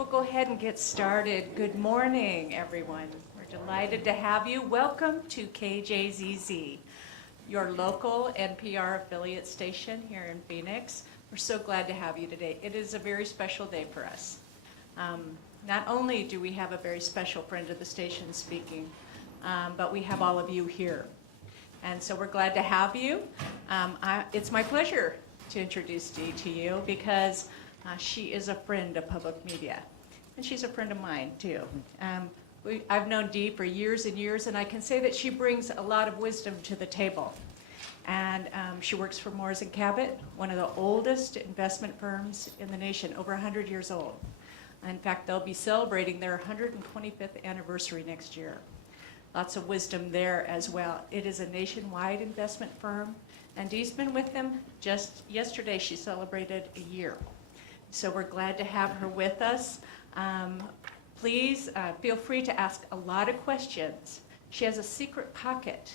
We'll go ahead and get started. Good morning, everyone. We're delighted to have you. Welcome to KJZZ, your local NPR affiliate station here in Phoenix. We're so glad to have you today. It is a very special day for us. Not only do we have a very special friend of the station speaking, but we have all of you here. And so we're glad to have you. It's my pleasure to introduce Dee to you because she is a friend of public media. And she's a friend of mine, too. I've known Dee for years and years, and I can say that she brings a lot of wisdom to the table. And she works for Moores & Cabot, one of the oldest investment firms in the nation, over 100 years old. In fact, they'll be celebrating their 125th anniversary next year. Lots of wisdom there as well. It is a nationwide investment firm, and Dee's been with them. Just yesterday, she celebrated a year. So we're glad to have her with us. Please feel free to ask a lot of questions. She has a secret pocket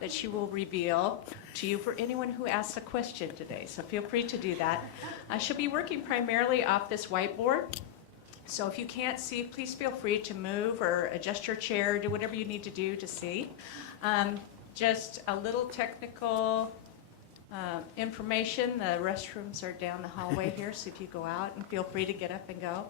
that she will reveal to you for anyone who asks a question today. So feel free to do that. She'll be working primarily off this whiteboard. So if you can't see, please feel free to move or adjust your chair, do whatever you need to do to see. Just a little technical information. The restrooms are down the hallway here, so if you go out, and feel free to get up and go.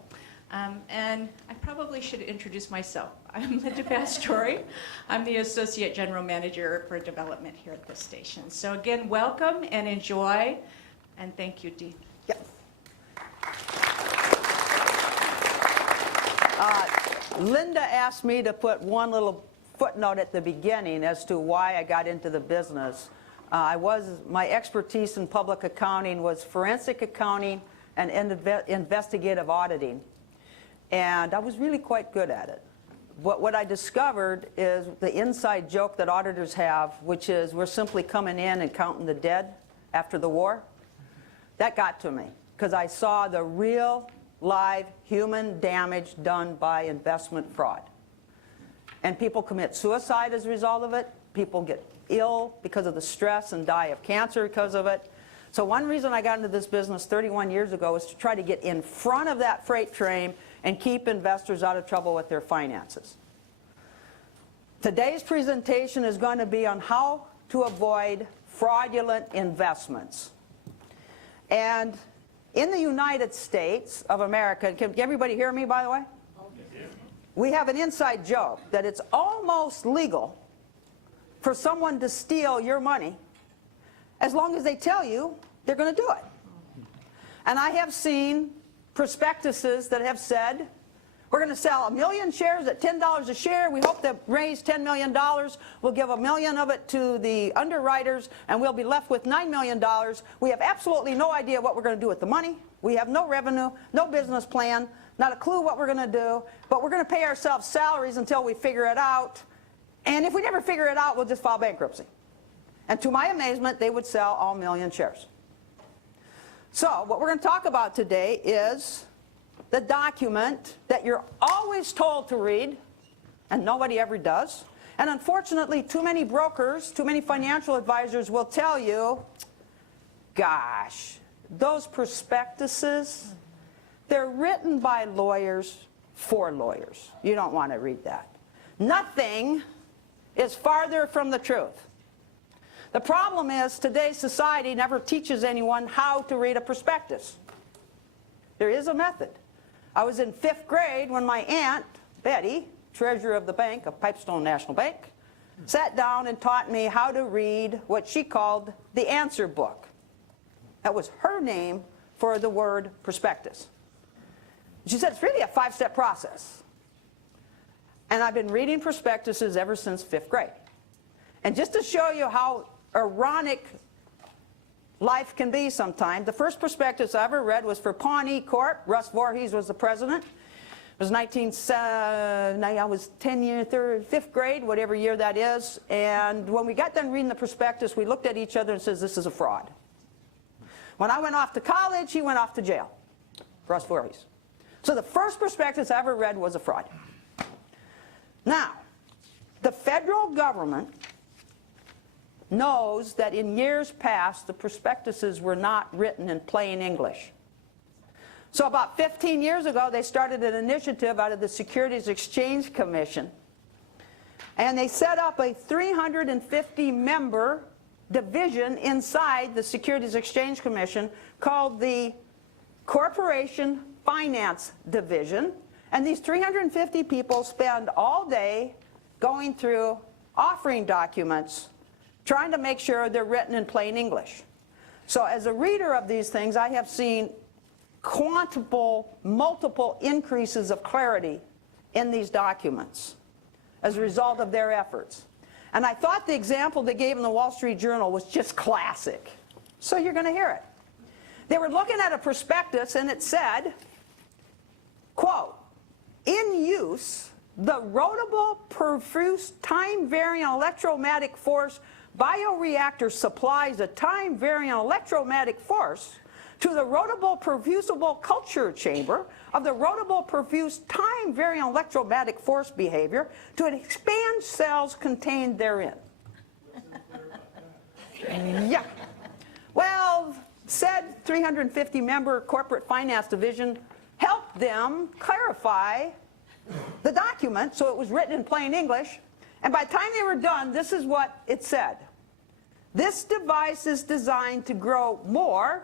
And I probably should introduce myself. I'm Linda Pastore. I'm the Associate General Manager for Development here at this station. So again, welcome and enjoy, and thank you, Dee. Yes. Linda asked me to put one little footnote at the beginning as to why I got into the business. My expertise in public accounting was forensic accounting and investigative auditing. And I was really quite good at it. What I discovered is the inside joke that auditors have, which is we're simply coming in and counting the dead after the war. That got to me because I saw the real live human damage done by investment fraud. And people commit suicide as a result of it. People get ill because of the stress and die of cancer because of it. So one reason I got into this business 31 years ago was to try to get in front of that freight train and keep investors out of trouble with their finances. Today's presentation is going to be on how to avoid fraudulent investments. And in the United States of America, can everybody hear me, by the way? We have an inside joke that it's almost legal for someone to steal your money as long as they tell you they're going to do it. And I have seen prospectuses that have said, we're going to sell 1 million shares at $10 a share. We hope to raise $10 million. We'll give $1 million of it to the underwriters, and we'll be left with $9 million. We have absolutely no idea what we're going to do with the money. We have no revenue, no business plan, not a clue what we're going to do, but we're going to pay ourselves salaries until we figure it out. And if we never figure it out, we'll just file bankruptcy. And to my amazement, they would sell all 1 million shares. So what we're going to talk about today is the document that you're always told to read, and nobody ever does. And unfortunately, too many brokers, too many financial advisors will tell you, gosh, those prospectuses, they're written by lawyers for lawyers. You don't want to read that. Nothing is farther from the truth. The problem is today's society never teaches anyone how to read a prospectus. There is a method. I was in 5th grade when my aunt, Betty, treasurer of the bank of Pipestone National Bank, sat down and taught me how to read what she called the answer book. That was her name for the word prospectus. She said it's really a 5-step process. And I've been reading prospectuses ever since 5th grade. And just to show you how ironic life can be sometimes, the first prospectus I ever read was for Pawnee Corp. Russ Voorhees was the president. It was I was 5th grade, whatever year that is. And when we got done reading the prospectus, we looked at each other and said, this is a fraud. When I went off to college, he went off to jail, Russ Voorhees. So the first prospectus I ever read was a fraud. Now, the federal government knows that in years past, the prospectuses were not written in plain English. So about 15 years ago, they started an initiative out of the Securities Exchange Commission. And they set up a 350-member division inside the Securities Exchange Commission called the Corporation Finance Division. And these 350 people spend all day going through offering documents, trying to make sure they're written in plain English. So as a reader of these things, I have seen multiple increases of clarity in these documents as a result of their efforts. And I thought the example they gave in the Wall Street Journal was just classic. So you're going to hear it. They were looking at a prospectus and it said, quote, "In use, the rotable perfuse time-varying electromagnetic force bioreactor supplies a time-varying electromagnetic force to the rotable perfusible culture chamber of the rotable perfuse time-varying electromagnetic force behavior to expand cells contained therein." Yeah. Well, said 350-member corporate finance division helped them clarify the document so it was written in plain English. And by the time they were done, this is what it said. "This device is designed to grow more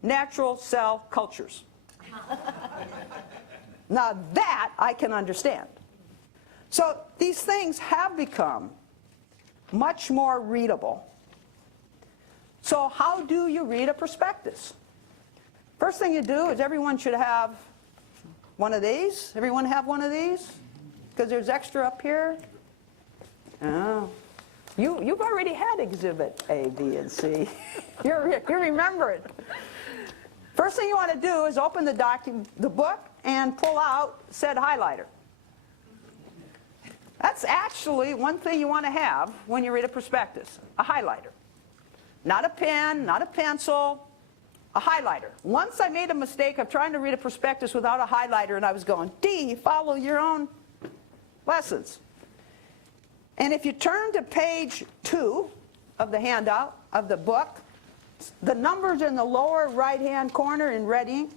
natural cell cultures." Now that I can understand. So these things have become much more readable. So how do you read a prospectus? First thing you do is everyone should have one of these. Everyone have one of these? Because there's extra up here. Oh. You've already had Exhibit A, B, and C. You remember it. First thing you want to do is open the book and pull out said highlighter. That's actually one thing you want to have when you read a prospectus, a highlighter. Not a pen, not a pencil, a highlighter. Once I made a mistake of trying to read a prospectus without a highlighter and I was going, Dee, follow your own lessons. And if you turn to page 2 of the handout of the book, the numbers in the lower right-hand corner in red ink,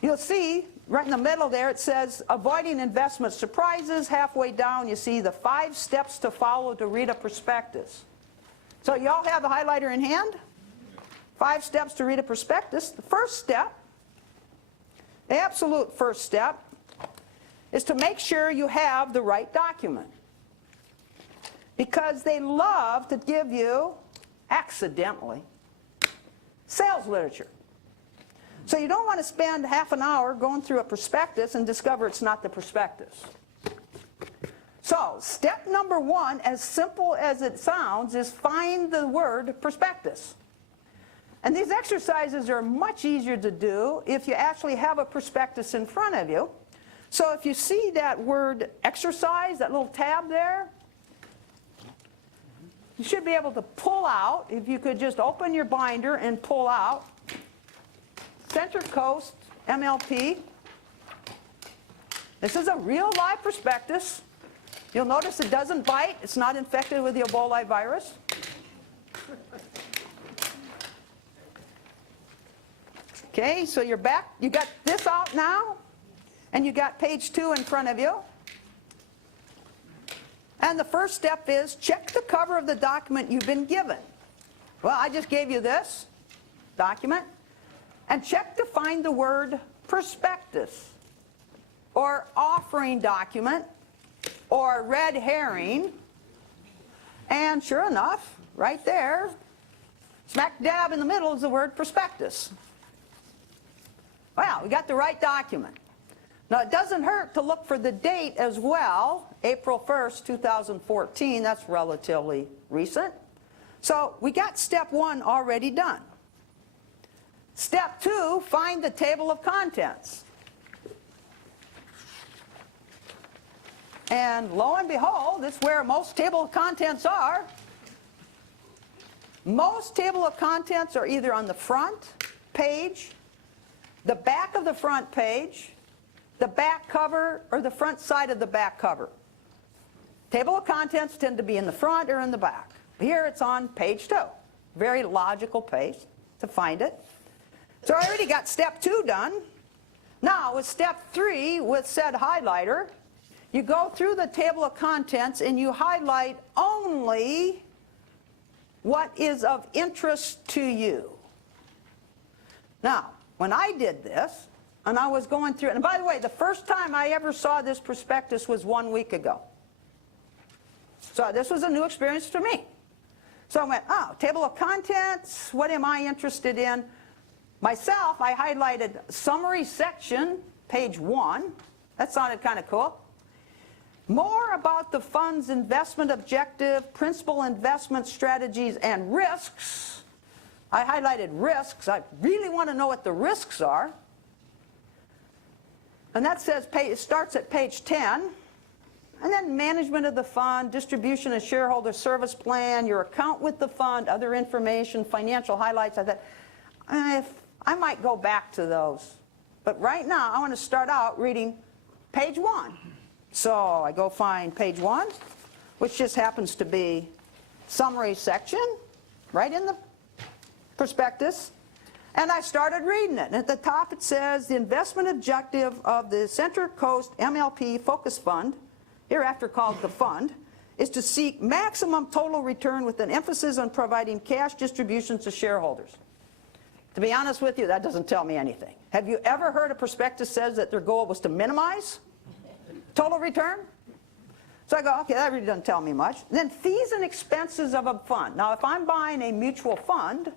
you'll see right in the middle there it says avoiding investment surprises. Halfway down you see the 5 steps to follow to read a prospectus. So you all have a highlighter in hand? 5 steps to read a prospectus. The first step, the absolute first step, is to make sure you have the right document. Because they love to give you, accidentally, sales literature. So you don't want to spend half an hour going through a prospectus and discover it's not the prospectus. So step number 1, as simple as it sounds, is find the word prospectus. And these exercises are much easier to do if you actually have a prospectus in front of you. So if you see that word exercise, that little tab there, you should be able to pull out, if you could just open your binder and pull out Central Coast MLP. This is a real live prospectus. You'll notice it doesn't bite. It's not infected with the Ebola virus. Okay, so you're back. You got this out now, and you got page 2 in front of you. And the first step is check the cover of the document you've been given. Well, I just gave you this document. And check to find the word prospectus, or offering document, or red herring. And sure enough, right there, smack dab in the middle is the word prospectus. Well, we got the right document. Now, it doesn't hurt to look for the date as well, April 1st, 2014. That's relatively recent. So we got step 1 already done. Step 2, find the table of contents. And lo and behold, this is where most table of contents are. Most table of contents are either on the front page, the back of the front page, the back cover, or the front side of the back cover. Table of contents tend to be in the front or in the back. Here it's on page 2. Very logical place to find it. So I already got step 2 done. Now, with step 3, with said highlighter, you go through the table of contents and you highlight only what is of interest to you. Now, when I did this, and I was going through, and by the way, the first time I ever saw this prospectus was 1 week ago. So this was a new experience to me. So I went, oh, table of contents, what am I interested in? Myself, I highlighted summary section, page 1. That sounded kind of cool. More about the fund's investment objective, principal investment strategies, and risks. I highlighted risks. I really want to know what the risks are. And that says, it starts at page 10. And then management of the fund, distribution of shareholder service plan, your account with the fund, other information, financial highlights. I thought, I might go back to those. But right now, I want to start out reading page 1. So I go find page 1, which just happens to be summary section, right in the prospectus. And I started reading it. And at the top it says, the investment objective of the Center Coast MLP Focus Fund, hereafter called the fund, is to seek maximum total return with an emphasis on providing cash distributions to shareholders. To be honest with you, that doesn't tell me anything. Have you ever heard a prospectus says that their goal was to minimize total return? So I go, okay, that really doesn't tell me much. Then fees and expenses of a fund. Now, if I'm buying a mutual fund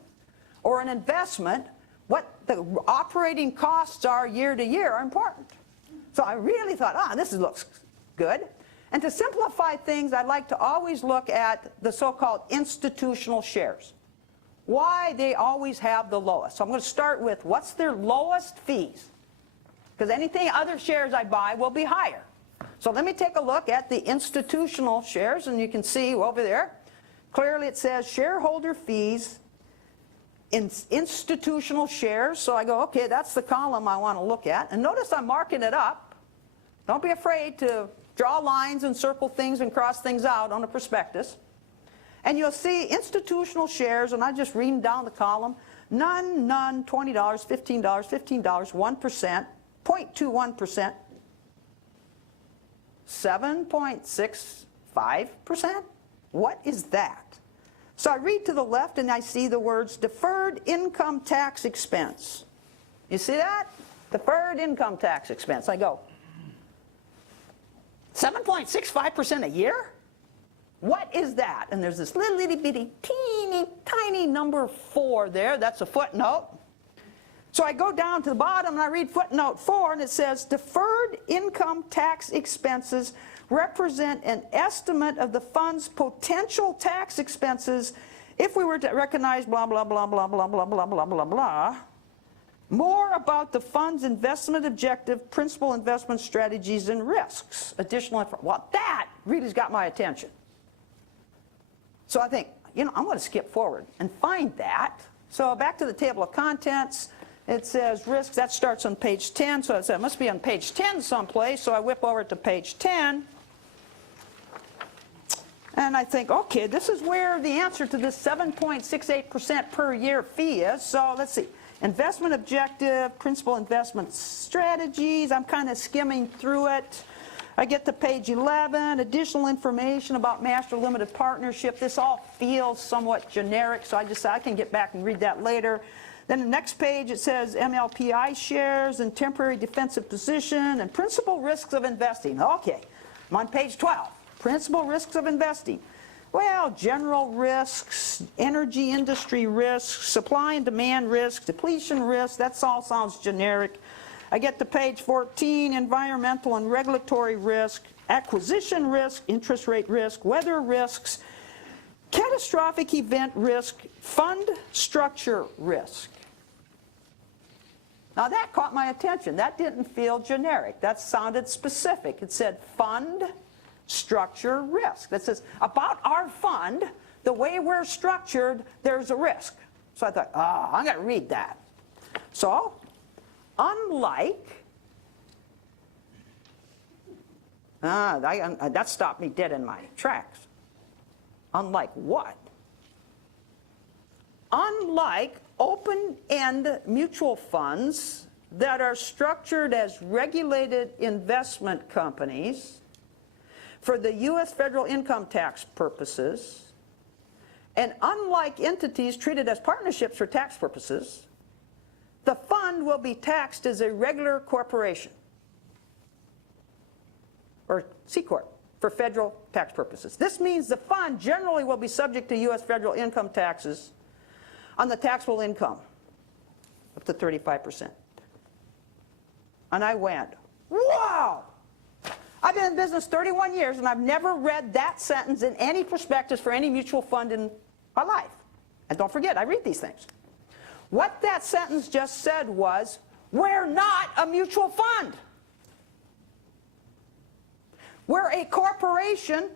or an investment, what the operating costs are year to year are important. So I really thought, this looks good. And to simplify things, I'd like to always look at the so-called institutional shares. Why they always have the lowest. So I'm going to start with what's their lowest fees. Because anything other shares I buy will be higher. So let me take a look at the institutional shares, and you can see over there, clearly it says shareholder fees in institutional shares. So I go, okay, that's the column I want to look at. And notice I'm marking it up. Don't be afraid to draw lines and circle things and cross things out on the prospectus. And you'll see institutional shares, and I'm just reading down the column, none, $20, $15, $15, 1%, 0.21%, 7.65%? What is that? So I read to the left and I see the words deferred income tax expense. You see that? Deferred income tax expense. I go, 7.65% a year? What is that? And there's this little itty bitty teeny tiny number 4 there. That's a footnote. So I go down to the bottom and I read footnote 4, and it says deferred income tax expenses represent an estimate of the fund's potential tax expenses if we were to recognize blah blah blah blah blah blah blah blah blah blah. More about the fund's investment objective, principal investment strategies, and risks. Additional information. Well, that really's got my attention. So I think, I'm going to skip forward and find that. So back to the table of contents. It says risks. That starts on page 10. So it must be on page 10 someplace. So I whip over to page 10. And I think, okay, this is where the answer to this 7.68% per year fee is. So let's see. Investment objective, principal investment strategies. I'm kind of skimming through it. I get to page 11, additional information about master limited partnership. This all feels somewhat generic, so I just said I can get back and read that later. Then the next page it says MLPI shares and temporary defensive position and principal risks of investing. Okay, I'm on page 12. Principal risks of investing. Well, general risks, energy industry risks, supply and demand risks, depletion risks, that all sounds generic. I get to page 14, environmental and regulatory risk, acquisition risk, interest rate risk, weather risks, catastrophic event risk, fund structure risk. Now that caught my attention. That didn't feel generic. That sounded specific. It said fund structure risk. That says about our fund, the way we're structured, there's a risk. So I thought, I'm going to read that. So, unlike, that stopped me dead in my tracks. Unlike what? Unlike open-end mutual funds that are structured as regulated investment companies for the U.S. federal income tax purposes, and unlike entities treated as partnerships for tax purposes, the fund will be taxed as a regular corporation, or C Corp, for federal tax purposes. This means the fund generally will be subject to U.S. federal income taxes on the taxable income, up to 35%. And I went, wow! I've been in business 31 years, and I've never read that sentence in any prospectus for any mutual fund in my life. And don't forget, I read these things. What that sentence just said was, we're not a mutual fund. We're a corporation,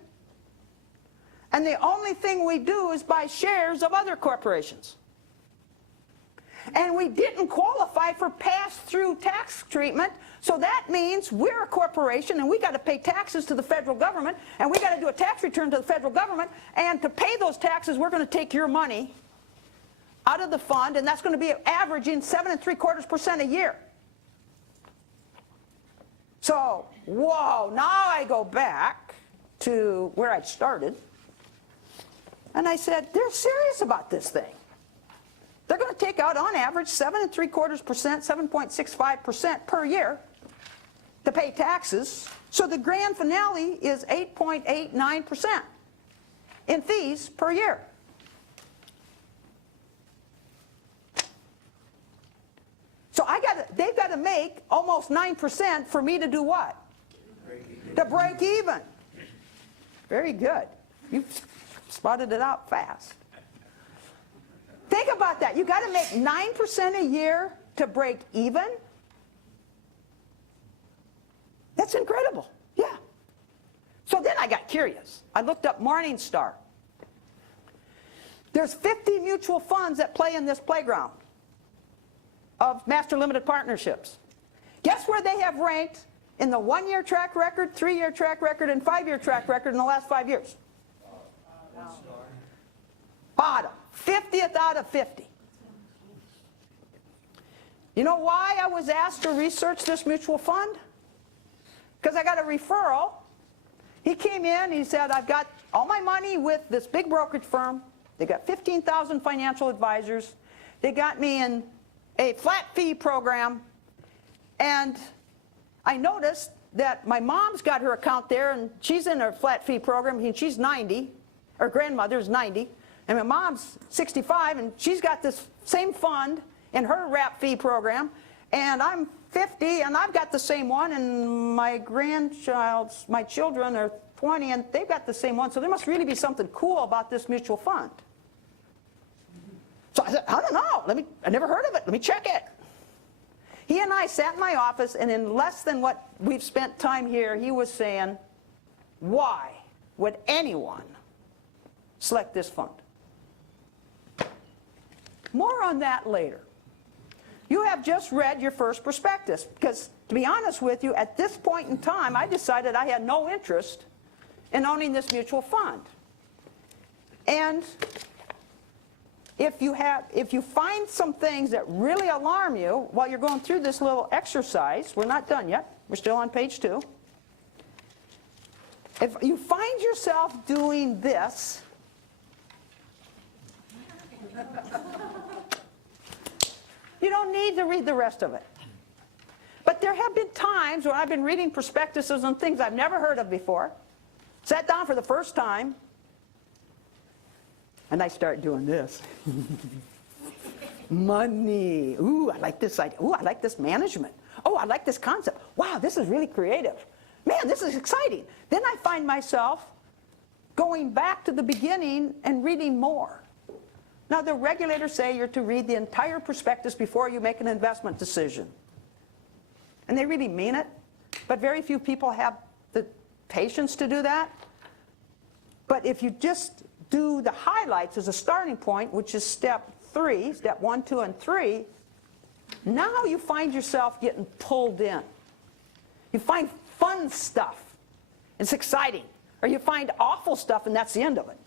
and the only thing we do is buy shares of other corporations. And we didn't qualify for pass-through tax treatment, so that means we're a corporation and we got to pay taxes to the federal government, and we got to do a tax return to the federal government, and to pay those taxes we're going to take your money out of the fund, and that's going to be averaging 7.75% a year. So, whoa, now I go back to where I started, and I said, they're serious about this thing. They're going to take out, on average, 7.75%, 7.65% per year to pay taxes. So the grand finale is 8.89% in fees per year. So they've got to make almost 9% for me to do what? To break even. Very good. You spotted it out fast. Think about that. You got to make 9% a year to break even? That's incredible. Yeah. So then I got curious. I looked up Morningstar. There's 50 mutual funds that play in this playground of master limited partnerships. Guess where they have ranked in the 1-year track record, 3-year track record, and 5-year track record in the last 5 years? Bottom. 50th out of 50. You know why I was asked to research this mutual fund? Because I got a referral. He came in, he said, I've got all my money with this big brokerage firm. They got 15,000 financial advisors. They got me in a flat fee program. And I noticed that my mom's got her account there, and she's in her flat fee program, and she's 90. Her grandmother's 90. And my mom's 65, and she's got this same fund in her wrap fee program. And I'm 50, and I've got the same one, and my children are 20, and they've got the same one. So there must really be something cool about this mutual fund. So I said, I don't know. I never heard of it. Let me check it. He and I sat in my office, and in less than what we've spent time here, he was saying, why would anyone select this fund? More on that later. You have just read your first prospectus, because to be honest with you, at this point in time, I decided I had no interest in owning this mutual fund. And if you find some things that really alarm you while you're going through this little exercise, we're not done yet, we're still on page 2. If you find yourself doing this, you don't need to read the rest of it. But there have been times when I've been reading prospectuses on things I've never heard of before, sat down for the first time, and I start doing this. Money. Ooh, I like this idea. Ooh, I like this management. Oh, I like this concept. Wow, this is really creative. Man, this is exciting. Then I find myself going back to the beginning and reading more. Now, the regulators say you're to read the entire prospectus before you make an investment decision. And they really mean it, but very few people have the patience to do that. But if you just do the highlights as a starting point, which is step 3, step 1, 2, and 3, now you find yourself getting pulled in. You find fun stuff. It's exciting. Or you find awful stuff, and that's the end of it.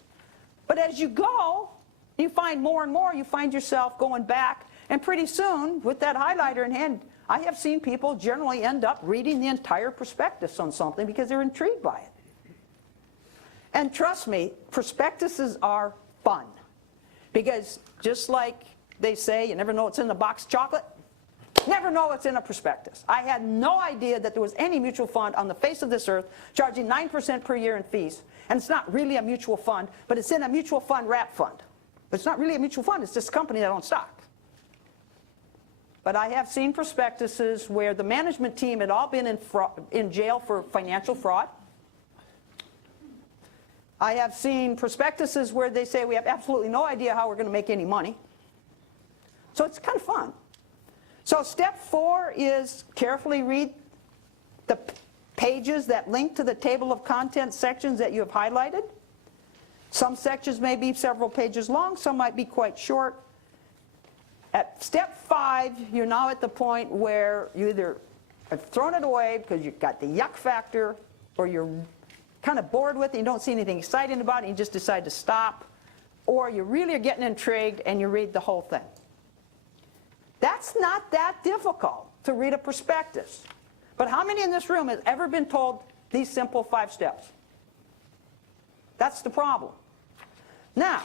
But as you go, you find more and more, you find yourself going back, and pretty soon, with that highlighter in hand, I have seen people generally end up reading the entire prospectus on something because they're intrigued by it. And trust me, prospectuses are fun. Because just like they say, you never know what's in the box of chocolate, never know what's in a prospectus. I had no idea that there was any mutual fund on the face of this earth charging 9% per year in fees. And it's not really a mutual fund, but it's in a mutual fund wrap fund. But it's not really a mutual fund, it's just a company that owns stock. But I have seen prospectuses where the management team had all been in jail for financial fraud. I have seen prospectuses where they say we have absolutely no idea how we're going to make any money. So it's kind of fun. So step 4 is carefully read the pages that link to the table of contents sections that you have highlighted. Some sections may be several pages long, some might be quite short. At step 5, you're now at the point where you either have thrown it away because you've got the yuck factor, or you're kind of bored with it, you don't see anything exciting about it, you just decide to stop, or you really are getting intrigued and you read the whole thing. That's not that difficult to read a prospectus. But how many in this room has ever been told these simple 5 steps? That's the problem. Now,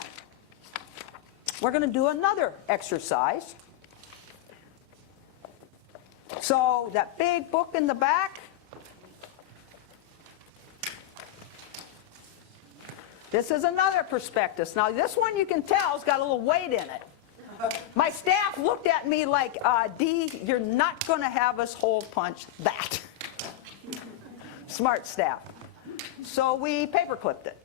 we're going to do another exercise. So that big book in the back, this is another prospectus. Now this one you can tell has got a little weight in it. My staff looked at me like, Dee, you're not going to have us hole punch that. Smart staff. So we paper clipped it.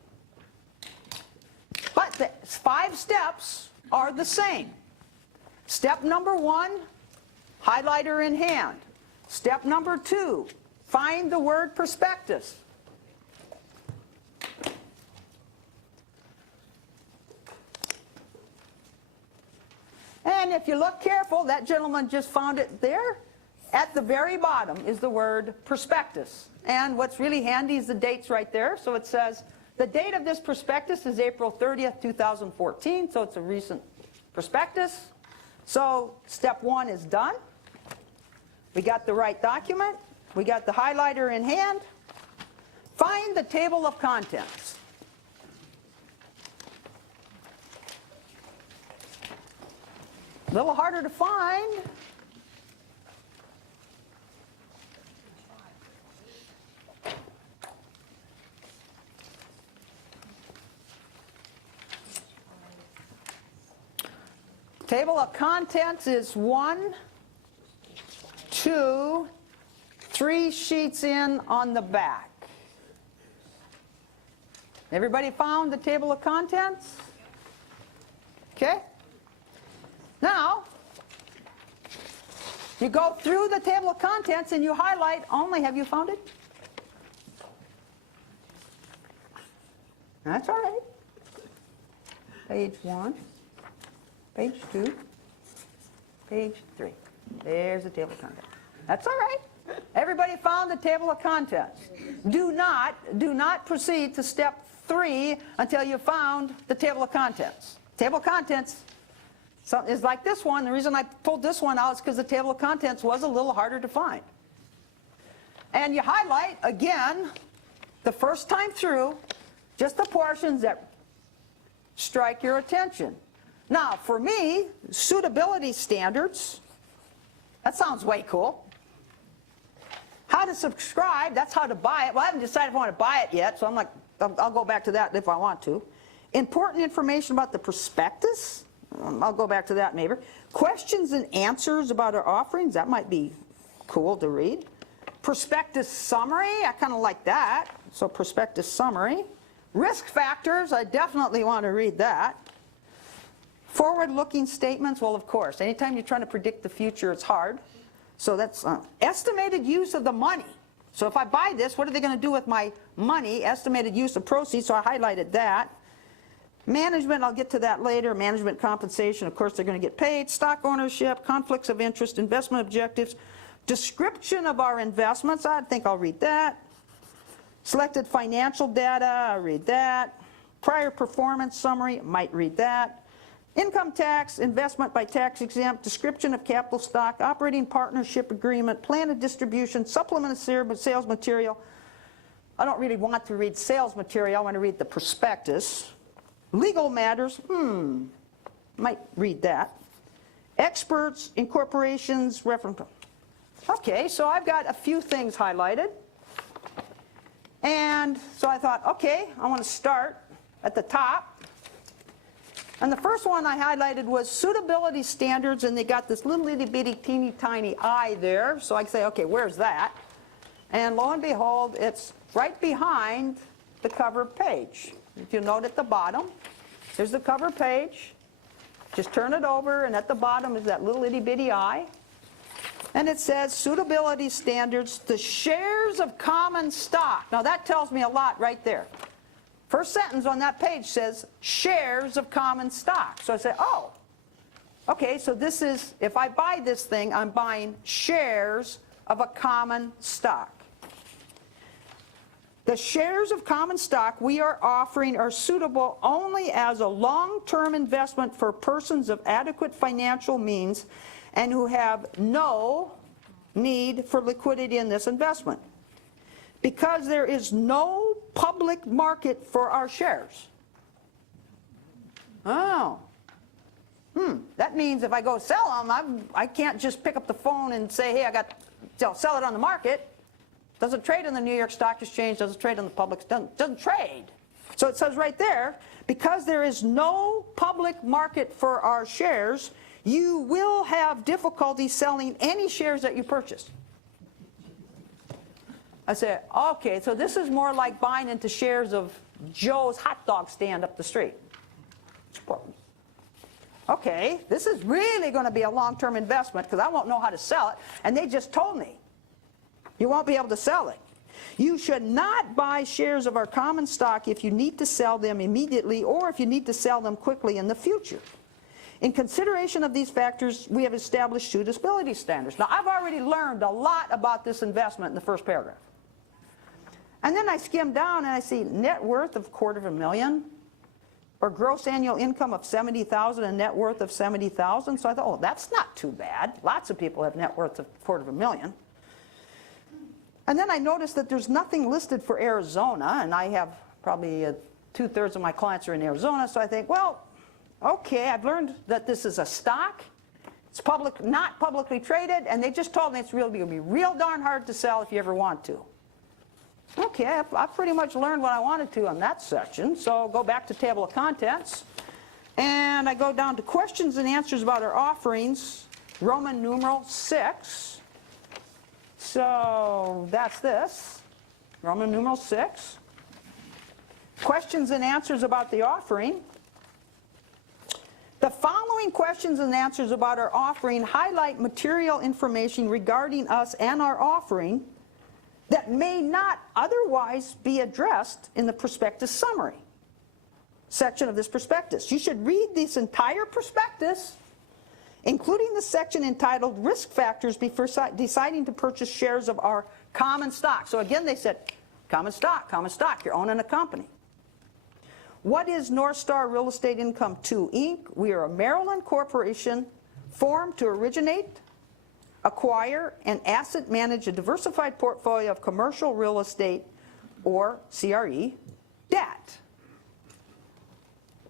But the 5 steps are the same. Step number 1, highlighter in hand. Step number 2, find the word prospectus. And if you look careful, that gentleman just found it there. At the very bottom is the word prospectus. And what's really handy is the dates right there. So it says the date of this prospectus is April 30th, 2014. So it's a recent prospectus. So step 1 is done. We got the right document. We got the highlighter in hand. Find the table of contents. A little harder to find. Table of contents is 1, 2, 3 sheets in on the back. Everybody found the table of contents? Okay. Now, you go through the table of contents and you highlight only, have you found it? That's all right. Page 1, page 2, page 3. There's the table of contents. That's all right. Everybody found the table of contents. Do not proceed to step 3 until you found the table of contents. Table of contents is like this one. The reason I pulled this one out is because the table of contents was a little harder to find. And you highlight, again, the first time through, just the portions that strike your attention. Now, for me, suitability standards, that sounds way cool. How to subscribe, that's how to buy it. Well, I haven't decided if I want to buy it yet, so I'm like, I'll go back to that if I want to. Important information about the prospectus, I'll go back to that maybe. Questions and answers about our offerings, that might be cool to read. Prospectus summary, I kind of like that. So prospectus summary. Risk factors, I definitely want to read that. Forward-looking statements, well, of course, anytime you're trying to predict the future, it's hard. So that's estimated use of the money. So if I buy this, what are they going to do with my money? Estimated use of proceeds, so I highlighted that. Management, I'll get to that later. Management compensation, of course, they're going to get paid. Stock ownership, conflicts of interest, investment objectives. Description of our investments, I think I'll read that. Selected financial data, I'll read that. Prior performance summary, might read that. Income tax, investment by tax exempt, description of capital stock, operating partnership agreement, plan of distribution, supplement of sales material. I don't really want to read sales material, I want to read the prospectus. Legal matters, might read that. Experts, incorporations, reference. Okay, so I've got a few things highlighted. And so I thought, okay, I want to start at the top. And the first one I highlighted was suitability standards, and they got this little itty bitty teeny tiny I there. So I say, okay, where's that? And lo and behold, it's right behind the cover page. If you note at the bottom, here's the cover page. Just turn it over, and at the bottom is that little itty bitty I. And it says suitability standards, the shares of common stock. Now that tells me a lot right there. First sentence on that page says shares of common stock. So I say, oh, okay, so this is, if I buy this thing, I'm buying shares of a common stock. The shares of common stock we are offering are suitable only as a long-term investment for persons of adequate financial means and who have no need for liquidity in this investment. Because there is no public market for our shares. Oh. That means if I go sell them, I can't just pick up the phone and say, hey, I got to sell it on the market. Doesn't trade in the New York Stock Exchange, doesn't trade in the public, doesn't trade. So it says right there, because there is no public market for our shares, you will have difficulty selling any shares that you purchase. I said, okay, so this is more like buying into shares of Joe's hot dog stand up the street. Okay, this is really going to be a long-term investment because I won't know how to sell it, and they just told me. You won't be able to sell it. You should not buy shares of our common stock if you need to sell them immediately or if you need to sell them quickly in the future. In consideration of these factors, we have established suitability standards. Now, I've already learned a lot about this investment in the first paragraph. And then I skim down and I see net worth of $250,000 or gross annual income of $70,000 and net worth of $70,000. So I thought, oh, that's not too bad. Lots of people have net worth of $250,000. And then I noticed that there's nothing listed for Arizona, and I have probably 2/3 of my clients are in Arizona, so I think, well, okay, I've learned that this is a stock. It's not publicly traded, and they just told me it's going to be real darn hard to sell if you ever want to. Okay, I've pretty much learned what I wanted to on that section, so go back to table of contents, and I go down to questions and answers about our offerings, Roman numeral 6. So that's this, Roman numeral 6. Questions and answers about the offering. The following questions and answers about our offering highlight material information regarding us and our offering that may not otherwise be addressed in the prospectus summary section of this prospectus. You should read this entire prospectus, including the section entitled Risk Factors before deciding to purchase shares of our common stock. So again, they said, common stock, you're owning a company. What is North Star Real Estate Income II, Inc.? We are a Maryland corporation formed to originate, acquire, and asset manage a diversified portfolio of commercial real estate, or CRE, debt.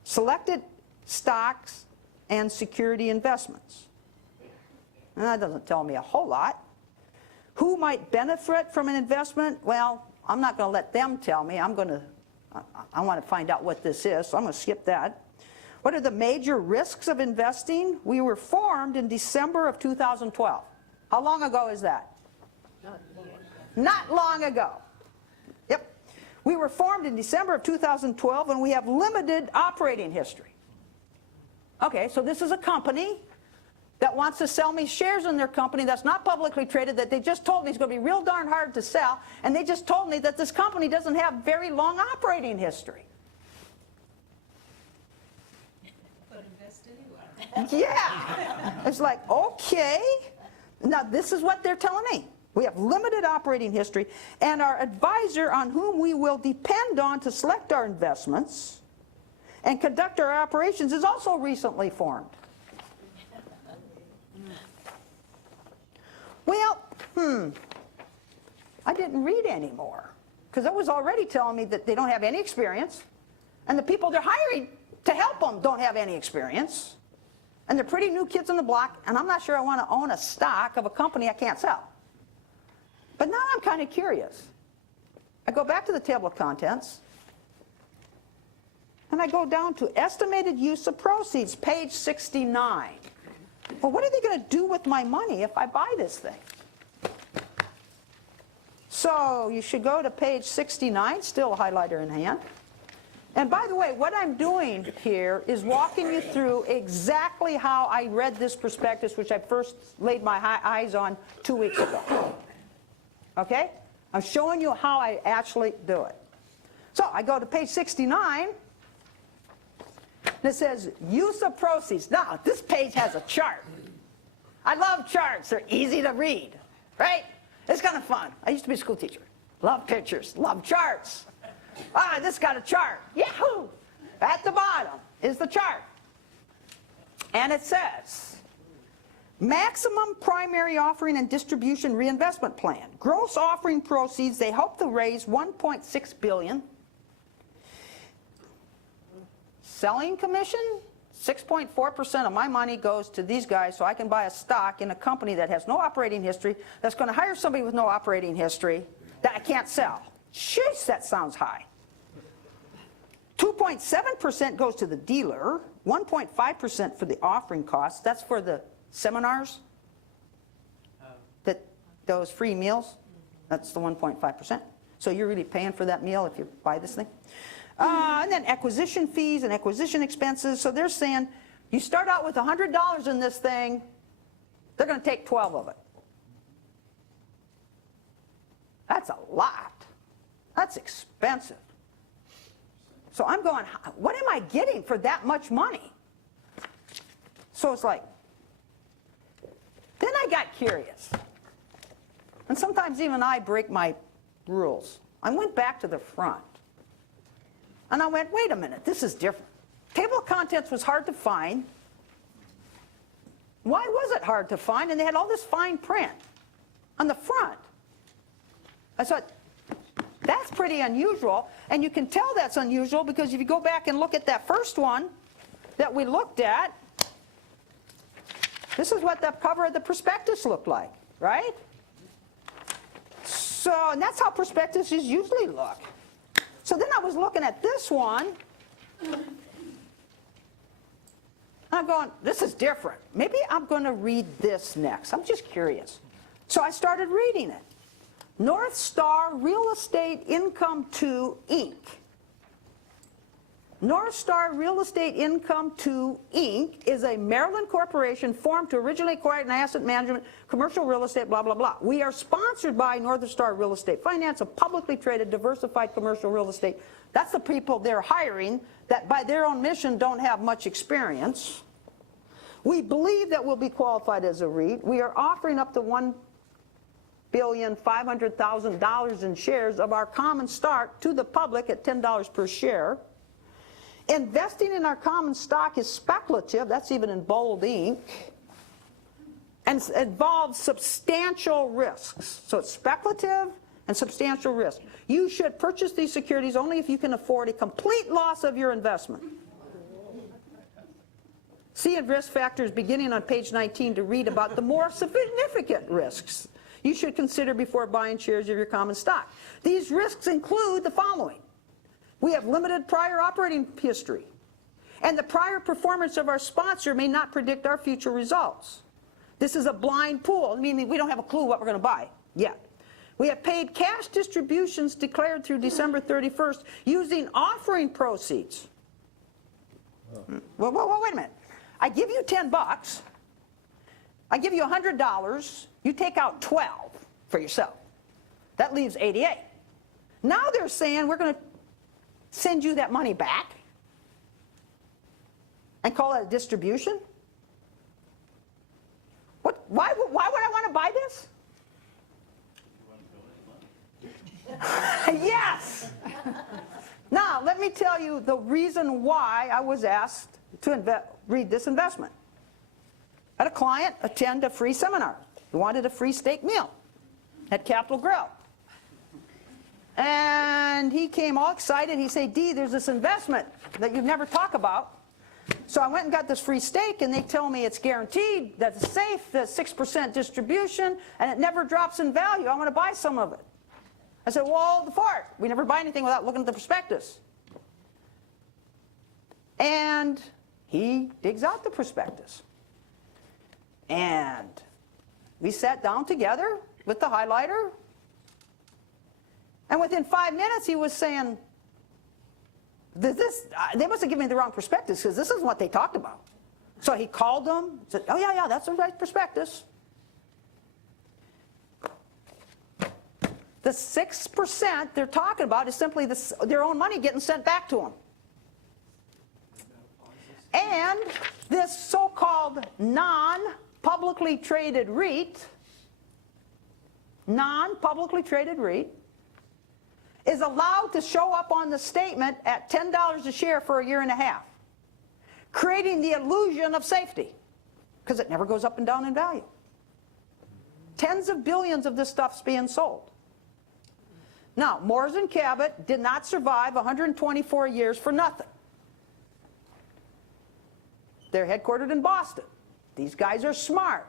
Selected stocks and security investments. And that doesn't tell me a whole lot. Who might benefit from an investment? Well, I'm not going to let them tell me. I want to find out what this is, so I'm going to skip that. What are the major risks of investing? We were formed in December of 2012. How long ago is that? Not long ago. Yep. We were formed in December of 2012, and we have limited operating history. Okay, so this is a company that wants to sell me shares in their company that's not publicly traded, that they just told me is going to be real darn hard to sell, and they just told me that this company doesn't have very long operating history. But invest anyway. Yeah. It's like, okay. Now, this is what they're telling me. We have limited operating history, and our advisor on whom we will depend on to select our investments and conduct our operations is also recently formed. Well, I didn't read anymore because it was already telling me that they don't have any experience, and the people they're hiring to help them don't have any experience, and they're pretty new kids on the block, and I'm not sure I want to own a stock of a company I can't sell. But now I'm kind of curious. I go back to the table of contents, and I go down to estimated use of proceeds, page 69. Well, what are they going to do with my money if I buy this thing? So you should go to page 69, still a highlighter in hand. And by the way, what I'm doing here is walking you through exactly how I read this prospectus, which I first laid my eyes on 2 weeks ago. Okay? I'm showing you how I actually do it. So I go to page 69, and it says use of proceeds. Now, this page has a chart. I love charts. They're easy to read, right? It's kind of fun. I used to be a school teacher. Love pictures, love charts. Ah, this got a chart. Yahoo! At the bottom is the chart. And it says, maximum primary offering and distribution reinvestment plan. Gross offering proceeds, they hope to raise $1.6 billion. Selling commission, 6.4% of my money goes to these guys so I can buy a stock in a company that has no operating history, that's going to hire somebody with no operating history that I can't sell. Jeez, that sounds high. 2.7% goes to the dealer, 1.5% for the offering costs. That's for the seminars, those free meals. That's the 1.5%. So you're really paying for that meal if you buy this thing. And then acquisition fees and acquisition expenses. So they're saying you start out with $100 in this thing, they're going to take 12 of it. That's a lot. That's expensive. So I'm going, what am I getting for that much money? So it's like, then I got curious. And sometimes even I break my rules. I went back to the front. And I went, wait a minute, this is different. Table of contents was hard to find. Why was it hard to find? And they had all this fine print on the front. I thought, that's pretty unusual. And you can tell that's unusual because if you go back and look at that first one that we looked at, this is what the cover of the prospectus looked like, right? So, and that's how prospectuses usually look. So then I was looking at this one, and I'm going, this is different. Maybe I'm going to read this next. I'm just curious. So I started reading it. North Star Real Estate Income II, Inc. North Star Real Estate Income II, Inc. is a Maryland corporation formed to originally acquire an asset management, commercial real estate, blah, blah, blah. We are sponsored by North Star Real Estate Finance, a publicly traded, diversified commercial real estate. That's the people they're hiring that by their own mission don't have much experience. We believe that we'll be qualified as a REIT. We are offering up to $1,500,000 in shares of our common stock to the public at $10 per share. Investing in our common stock is speculative, that's even in bold ink, and involves substantial risks. So it's speculative and substantial risk. You should purchase these securities only if you can afford a complete loss of your investment. See in risk factors beginning on page 19 to read about the more significant risks you should consider before buying shares of your common stock. These risks include the following. We have limited prior operating history, and the prior performance of our sponsor may not predict our future results. This is a blind pool, meaning we don't have a clue what we're going to buy yet. We have paid cash distributions declared through December 31st using offering proceeds. Well, wait a minute. I give you 10 bucks. I give you $100. You take out 12 for yourself. That leaves 88. Now they're saying we're going to send you that money back and call it a distribution? Why would I want to buy this? Yes! Now, let let me tell you the reason why I was asked to read this investment. I had a client attend a free seminar. He wanted a free steak meal at Capitol Grill. And he came all excited. He said, Dee, there's this investment that you've never talked about. So I went and got this free steak, and they tell me it's guaranteed, that it's safe, that 6% distribution, and it never drops in value. I want to buy some of it. I said, well, the fart. We never buy anything without looking at the prospectus. And he digs out the prospectus. And we sat down together with the highlighter. And within 5 minutes, he was saying, they must have given me the wrong prospectus, because this isn't what they talked about. So he called them, said, oh, yeah, that's the right prospectus. The 6% they're talking about is simply their own money getting sent back to them. And this so-called non-publicly traded REIT, is allowed to show up on the statement at $10 a share for a year and a half, creating the illusion of safety, because it never goes up and down in value. Tens of billions of this stuff's being sold. Now, Moores and Cabot did not survive 124 years for nothing. They're headquartered in Boston. These guys are smart.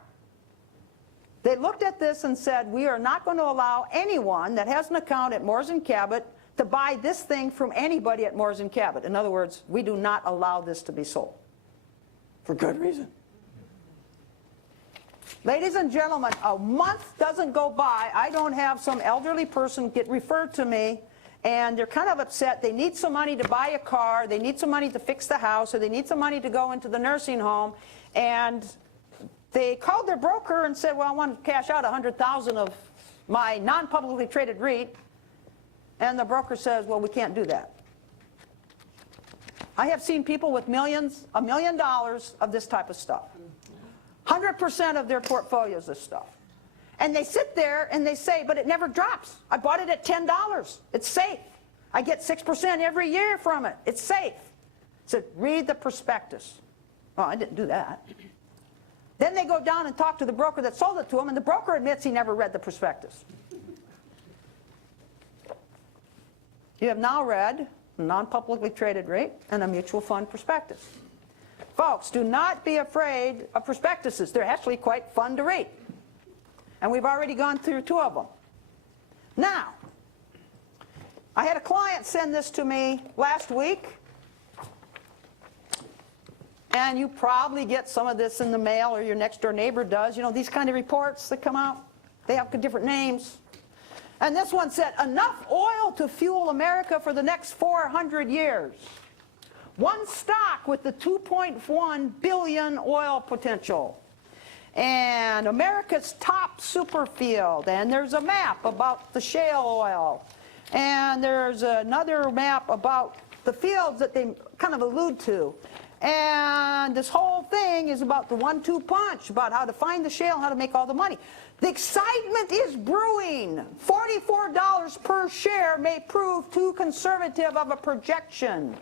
They looked at this and said, we are not going to allow anyone that has an account at Moores and Cabot to buy this thing from anybody at Moores and Cabot. In other words, we do not allow this to be sold. For good reason. Ladies and gentlemen, a month doesn't go by, I don't have some elderly person get referred to me, and they're kind of upset. They need some money to buy a car, they need some money to fix the house, or they need some money to go into the nursing home, and they called their broker and said, well, I want to cash out $100,000 of my non-publicly traded REIT. And the broker says, well, we can't do that. I have seen people with $1 million of this type of stuff. 100% of their portfolios this stuff. And they sit there and they say, but it never drops. I bought it at $10. It's safe. I get 6% every year from it. It's safe. I said, read the prospectus. Oh, I didn't do that. Then they go down and talk to the broker that sold it to him, and the broker admits he never read the prospectus. You have now read a non-publicly traded REIT and a mutual fund prospectus. Folks, do not be afraid of prospectuses. They're actually quite fun to read. And we've already gone through 2 of them. Now, I had a client send this to me last week. And you probably get some of this in the mail, or your next door neighbor does. You know, these kind of reports that come out, they have different names. And this one said, enough oil to fuel America for the next 400 years. One stock with the 2.1 billion oil potential. And America's top super field. And there's a map about the shale oil. And there's another map about the fields that they kind of allude to. And this whole thing is about the 1-2 punch, about how to find the shale, how to make all the money. The excitement is brewing. $44 per share may prove too conservative of a projection.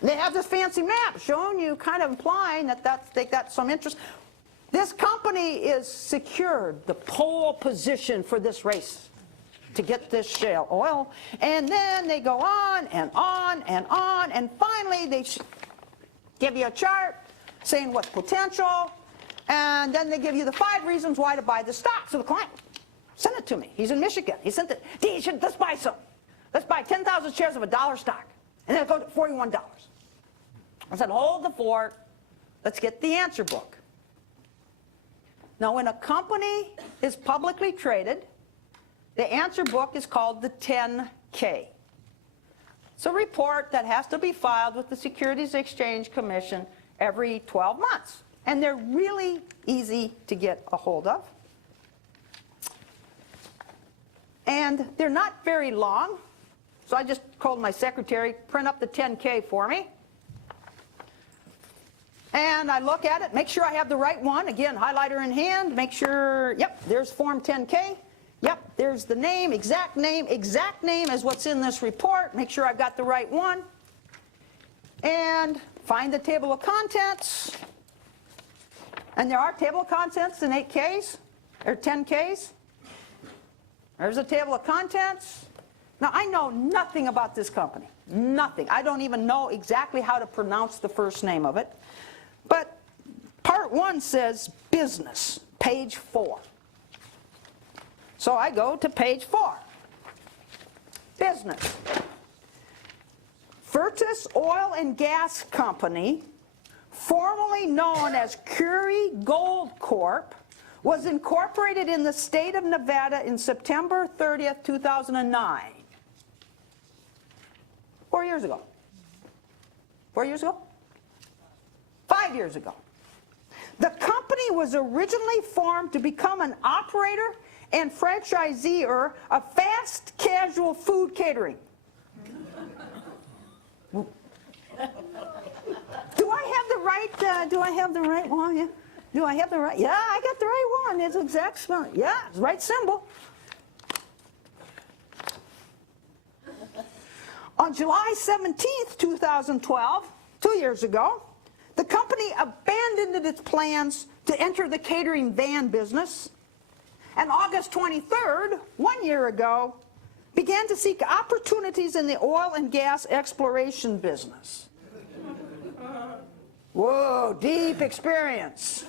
They have this fancy map showing you, kind of implying that they got some interest. This company is secured the pole position for this race to get this shale oil. And then they go on and on and on, and finally they give you a chart saying what's potential, and then they give you the 5 reasons why to buy the stock. So the client sent it to me. He's in Michigan. He sent it. Let's buy some. Let's buy 10,000 shares of $1 stock. And then it goes to $41. I said, hold the fort. Let's get the answer book. Now, when a company is publicly traded, the answer book is called the 10K. It's a report that has to be filed with the Securities Exchange Commission every 12 months. And they're really easy to get a hold of. And they're not very long. So I just called my secretary, print up the 10K for me. And I look at it, make sure I have the right one. Again, highlighter in hand, make sure, yep, there's Form 10K. Yep, there's the name, exact name as what's in this report. Make sure I've got the right one. And find the table of contents. And there are table of contents in 8Ks, or 10Ks. There's a table of contents. Now, I know nothing about this company. Nothing. I don't even know exactly how to pronounce the first name of it. But part 1 says business, page 4. So I go to page 4. Business. Virtus Oil and Gas Company, formerly known as Curie Gold Corp., was incorporated in the state of Nevada in September 30th, 2009. 4 years ago. 4 years ago? 5 years ago. The company was originally formed to become an operator and franchisor of fast casual food catering. Do I have the right one? Yeah. Do I have the right? Yeah, I got the right one. It's exact spelling. Yeah, it's the right symbol. On July 17th, 2012, 2 years ago, the company abandoned its plans to enter the catering van business, and August 23rd, 1 year ago, began to seek opportunities in the oil and gas exploration business. Whoa, deep experience.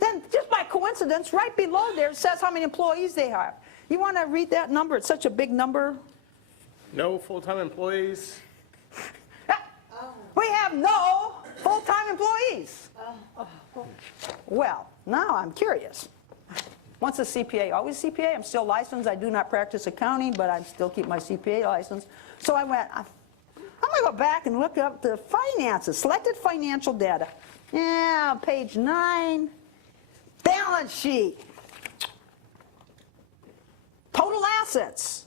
Then, just by coincidence, right below there, it says how many employees they have. You want to read that number? It's such a big number. No full-time employees. We have no full-time employees. Well, now I'm curious. Once a CPA, always CPA. I'm still licensed. I do not practice accounting, but I still keep my CPA license. So I went, I'm going to go back and look up the finances, selected financial data. Yeah, page 9, balance sheet. Total assets,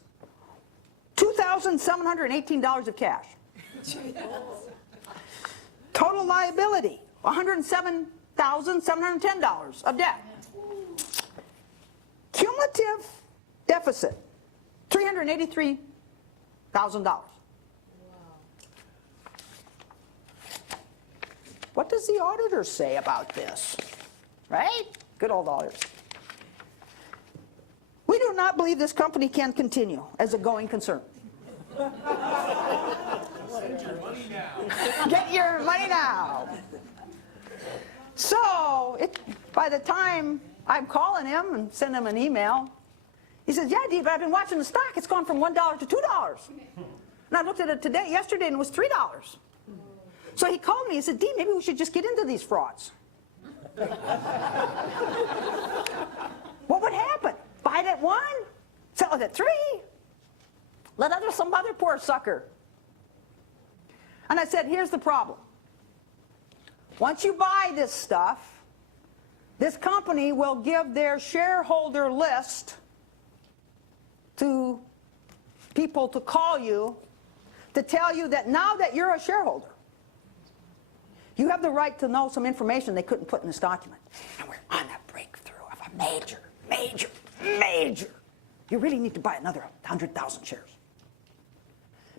$2,718 of cash. Total liability, $107,710 of debt. Cumulative deficit, $383,000. What does the auditor say about this? Right? Good old auditors. We do not believe this company can continue as a going concern. Get your money now. So, by the time I'm calling him and send him an email, he says, yeah, Dee, but I've been watching the stock. It's gone from $1 to $2. And I looked at it yesterday, and it was $3. So he called me and said, Dee, maybe we should just get into these frauds. What would happen? Buy it at 1, sell it at 3, let some other poor sucker. And I said, here's the problem. Once you buy this stuff, this company will give their shareholder list to people to call you to tell you that now that you're a shareholder, you have the right to know some information they couldn't put in this document. And we're on a breakthrough of a major. You really need to buy another 100,000 shares.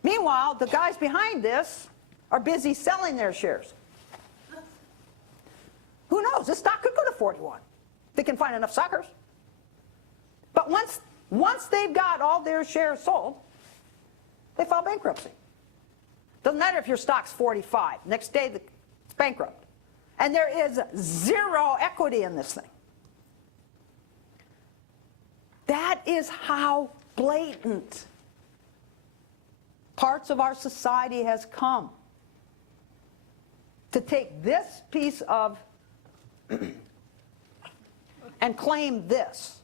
Meanwhile, the guys behind this are busy selling their shares. Who knows? This stock could go to 41. They can find enough suckers. But once they've got all their shares sold, they file bankruptcy. Doesn't matter if your stock's 45. Next day, it's bankrupt. And there is zero equity in this thing. That is how blatant parts of our society has come. To take this piece of and claim this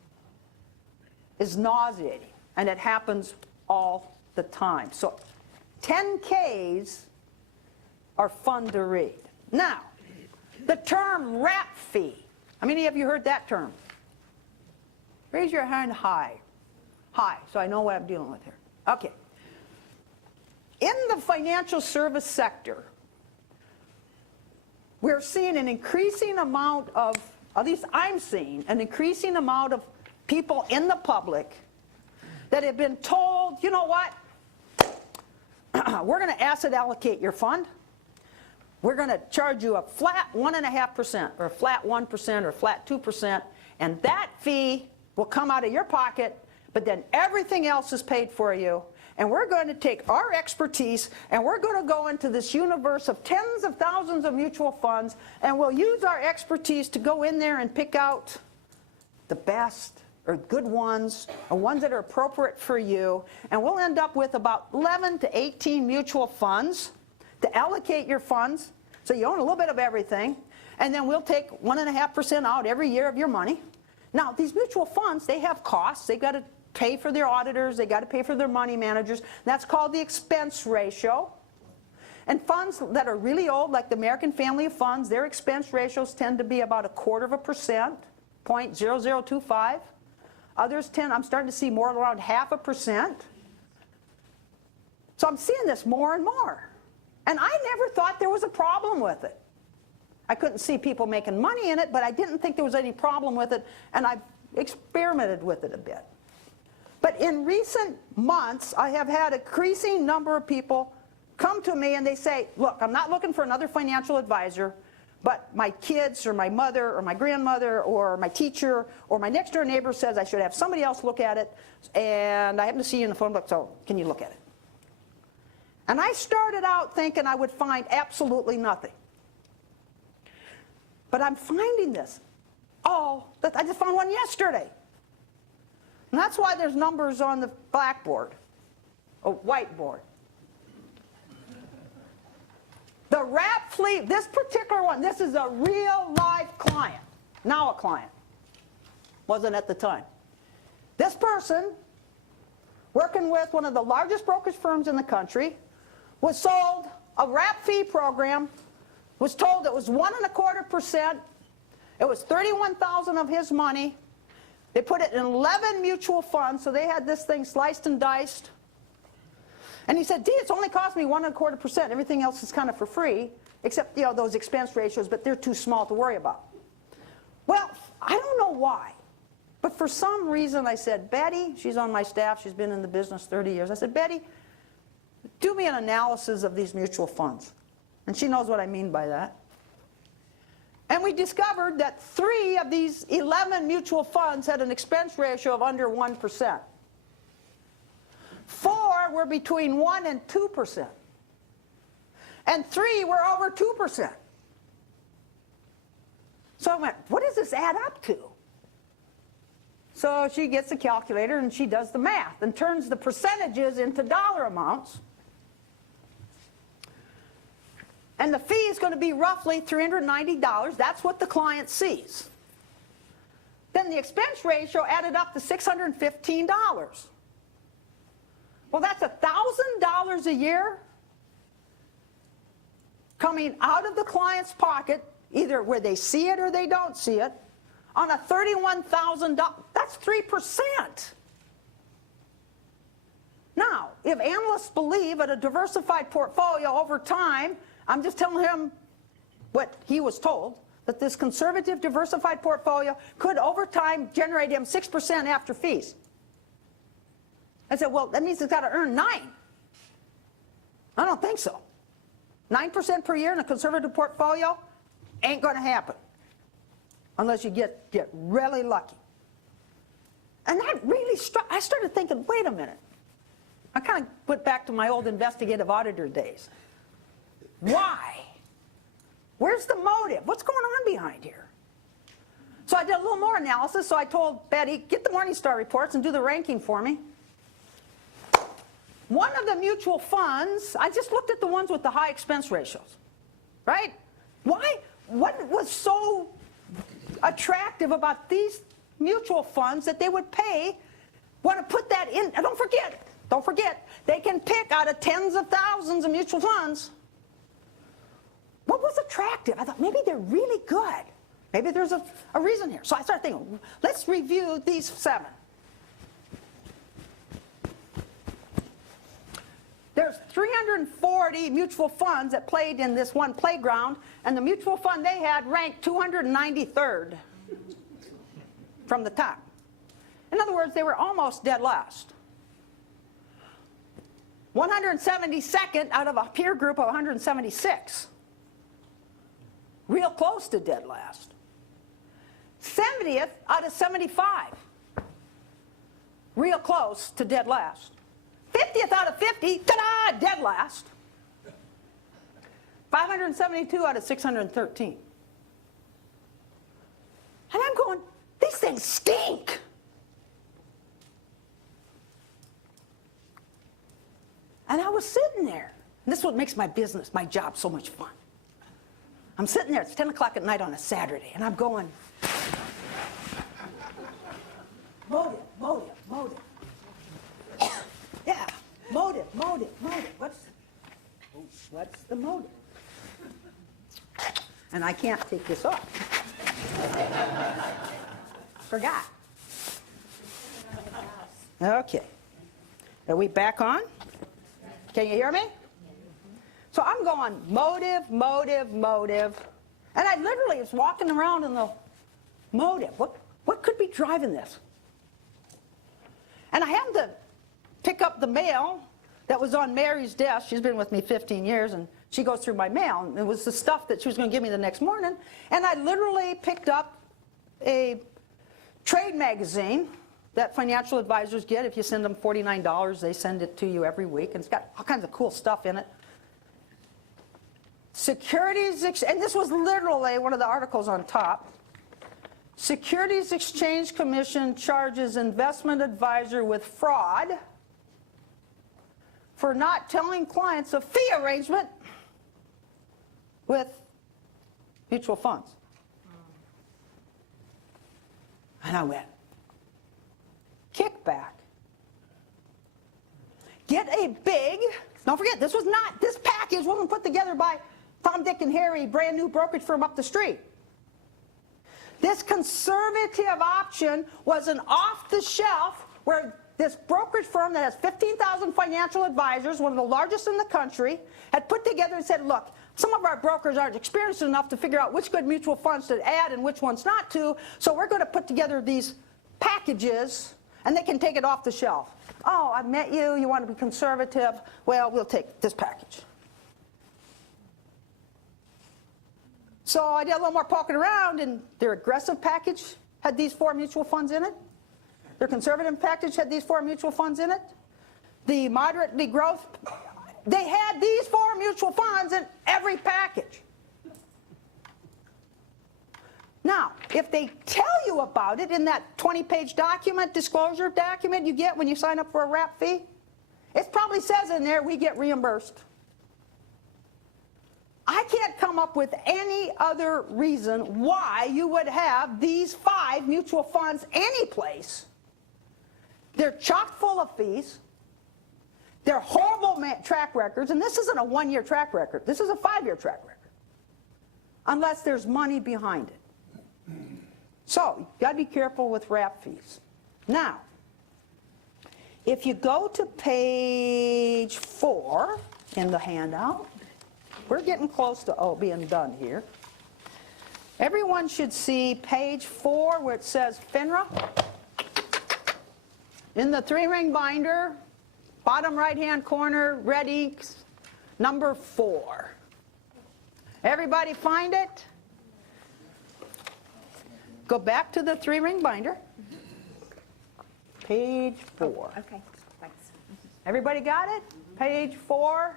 is nauseating, and it happens all the time. So 10Ks are fun to read. Now, the term rap fee. How many of you heard that term? Raise your hand high. High, so I know what I'm dealing with here. Okay. In the financial service sector, we're seeing an increasing amount of, at least I'm seeing, an increasing amount of people in the public that have been told, you know what, we're going to asset allocate your fund. We're going to charge you a flat 1.5% or a flat 1% or a flat 2%, and that fee will come out of your pocket, but then everything else is paid for you. And we're going to take our expertise and we're going to go into this universe of tens of thousands of mutual funds, and we'll use our expertise to go in there and pick out the best or good ones or ones that are appropriate for you. And we'll end up with about 11 to 18 mutual funds to allocate your funds. So you own a little bit of everything. And then we'll take 1.5% out every year of your money. Now, these mutual funds, they have costs. They've got to pay for their auditors. They've got to pay for their money managers. That's called the expense ratio. And funds that are really old, like the American family of funds, their expense ratios tend to be about 0.25%, 0.0025. Others tend, I'm starting to see more around 0.5%. So I'm seeing this more and more. And I never thought there was a problem with it. I couldn't see people making money in it, but I didn't think there was any problem with it, and I've experimented with it a bit. But in recent months, I have had an increasing number of people come to me and they say, look, I'm not looking for another financial advisor, but my kids or my mother or my grandmother or my teacher or my next door neighbor says I should have somebody else look at it, and I happen to see you in the phone book, so can you look at it? And I started out thinking I would find absolutely nothing. But I'm finding this. Oh, I just found one yesterday. And that's why there's numbers on the blackboard, or whiteboard. The wrap fleet, this particular one, this is a real live client. Now a client. Wasn't at the time. This person, working with one of the largest brokerage firms in the country, was sold a wrap fee program, was told it was 1.25%. It was $31,000 of his money. They put it in 11 mutual funds, so they had this thing sliced and diced. And he said, Dee, it's only cost me 1.25%. Everything else is kind of for free, except those expense ratios, but they're too small to worry about. Well, I don't know why, but for some reason I said, Betty, she's on my staff, she's been in the business 30 years. I said, Betty, do me an analysis of these mutual funds. And she knows what I mean by that. And we discovered that 3 of these 11 mutual funds had an expense ratio of under 1%. 4 were between 1 and 2%. And 3 were over 2%. So I went, what does this add up to? So she gets a calculator and she does the math and turns the percentages into dollar amounts. And the fee is going to be roughly $390. That's what the client sees. Then the expense ratio added up to $615. Well, that's $1,000 a year coming out of the client's pocket, either where they see it or they don't see it, on a $31,000. That's 3%. Now, if analysts believe that a diversified portfolio over time, I'm just telling him what he was told, that this conservative diversified portfolio could over time generate him 6% after fees. I said, well, that means it's got to earn 9. I don't think so. 9% per year in a conservative portfolio ain't going to happen unless you get really lucky. And that really struck. I started thinking, wait a minute. I kind of went back to my old investigative auditor days. Why? Where's the motive? What's going on behind here? So I did a little more analysis. So I told Betty, get the Morningstar reports and do the ranking for me. One of the mutual funds, I just looked at the ones with the high expense ratios, right? Why? What was so attractive about these mutual funds that they would want to put that in? And don't forget, they can pick out of tens of thousands of mutual funds. What was attractive? I thought, maybe they're really good. Maybe there's a reason here. So I started thinking, let's review these 7. There's 340 mutual funds that played in this one playground, and the mutual fund they had ranked 293rd from the top. In other words, they were almost dead last. 172nd out of a peer group of 176. Real close to dead last. 70th out of 75. Real close to dead last. 50th out of 50, ta-da, dead last. 572 out of 613. And I'm going, these things stink. And I was sitting there. And this is what makes my business, my job, so much fun. I'm sitting there, it's 10 o'clock at night on a Saturday, and I'm going, motive. Yeah, motive. What's the motive? And I can't take this off. Forgot. Okay. Are we back on? Can you hear me? So I'm going motive. And I literally was walking around in the motive. What could be driving this? And I happened to pick up the mail that was on Mary's desk. She's been with me 15 years, and she goes through my mail. And it was the stuff that she was going to give me the next morning. And I literally picked up a trade magazine that financial advisors get. If you send them $49, they send it to you every week. And it's got all kinds of cool stuff in it. And this was literally one of the articles on top. Securities Exchange Commission charges investment advisor with fraud for not telling clients a fee arrangement with mutual funds. And I went, kickback. Get a big, don't forget, this package wasn't put together by Tom, Dick, and Harry, brand new brokerage firm up the street. This conservative option was an off-the-shelf where this brokerage firm that has 15,000 financial advisors, one of the largest in the country, had put together and said, look, some of our brokers aren't experienced enough to figure out which good mutual funds to add and which ones not to, so we're going to put together these packages, and they can take it off the shelf. Oh, I've met you, you want to be conservative, well, we'll take this package. So I did a little more poking around, and their aggressive package had these 4 mutual funds in it. Their conservative package had these 4 mutual funds in it. The moderately growth, they had these 4 mutual funds in every package. Now, if they tell you about it in that 20-page document, disclosure document you get when you sign up for a wrap fee, it probably says in there, we get reimbursed. I can't come up with any other reason why you would have these 5 mutual funds anyplace. They're chock full of fees. They're horrible track records, and this isn't a 1-year track record. This is a 5-year track record, unless there's money behind it. So you've got to be careful with wrap fees. Now, if you go to page 4 in the handout, we're getting close to being done here. Everyone should see page 4 where it says FINRA. In the 3-ring binder, bottom right-hand corner, red ink, number 4. Everybody find it? Go back to the 3-ring binder. Page 4. Okay, thanks. Everybody got it? Page 4.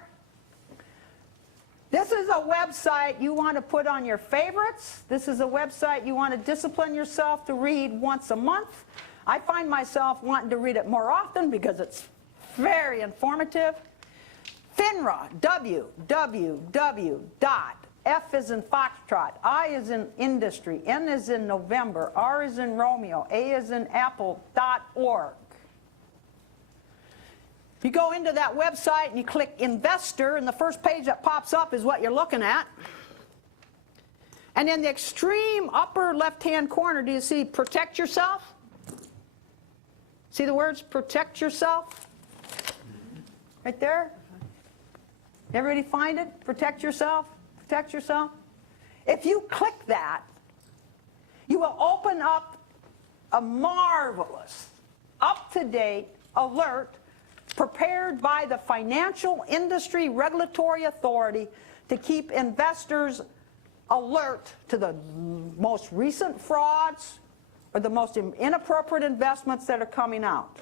This is a website you want to put on your favorites. This is a website you want to discipline yourself to read once a month. I find myself wanting to read it more often because it's very informative. FINRA, www. F is in Foxtrot, I is in industry, N is in November, R is in Romeo, A is in Apple.org. If you go into that website and you click investor, and the first page that pops up is what you're looking at. And in the extreme upper left-hand corner, do you see protect yourself? See the words protect yourself? Right there? Everybody find it? Protect yourself? Protect yourself? If you click that, you will open up a marvelous up-to-date alert prepared by the Financial Industry Regulatory Authority to keep investors alert to the most recent frauds or the most inappropriate investments that are coming out.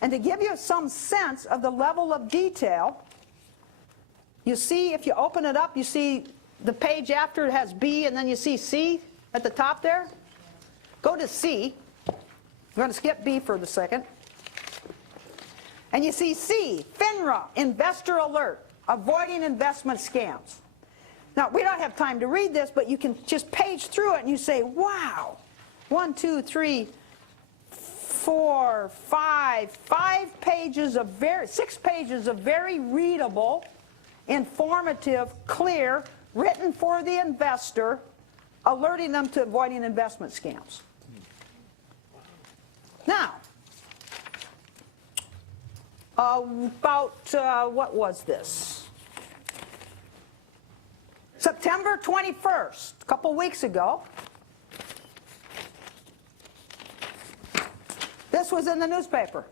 And to give you some sense of the level of detail, you see, if you open it up, you see the page after it has B, and then you see C at the top there. Go to C. I'm going to skip B for the second. And you see C, FINRA, Investor Alert, Avoiding Investment Scams. Now, we don't have time to read this, but you can just page through it and you say, wow, 1, 2, 3, 4, 5 pages of 6 pages of very readable, informative, clear, written for the investor, alerting them to avoiding investment scams. Now, what was this? September 21st, a couple weeks ago. This was in the newspaper.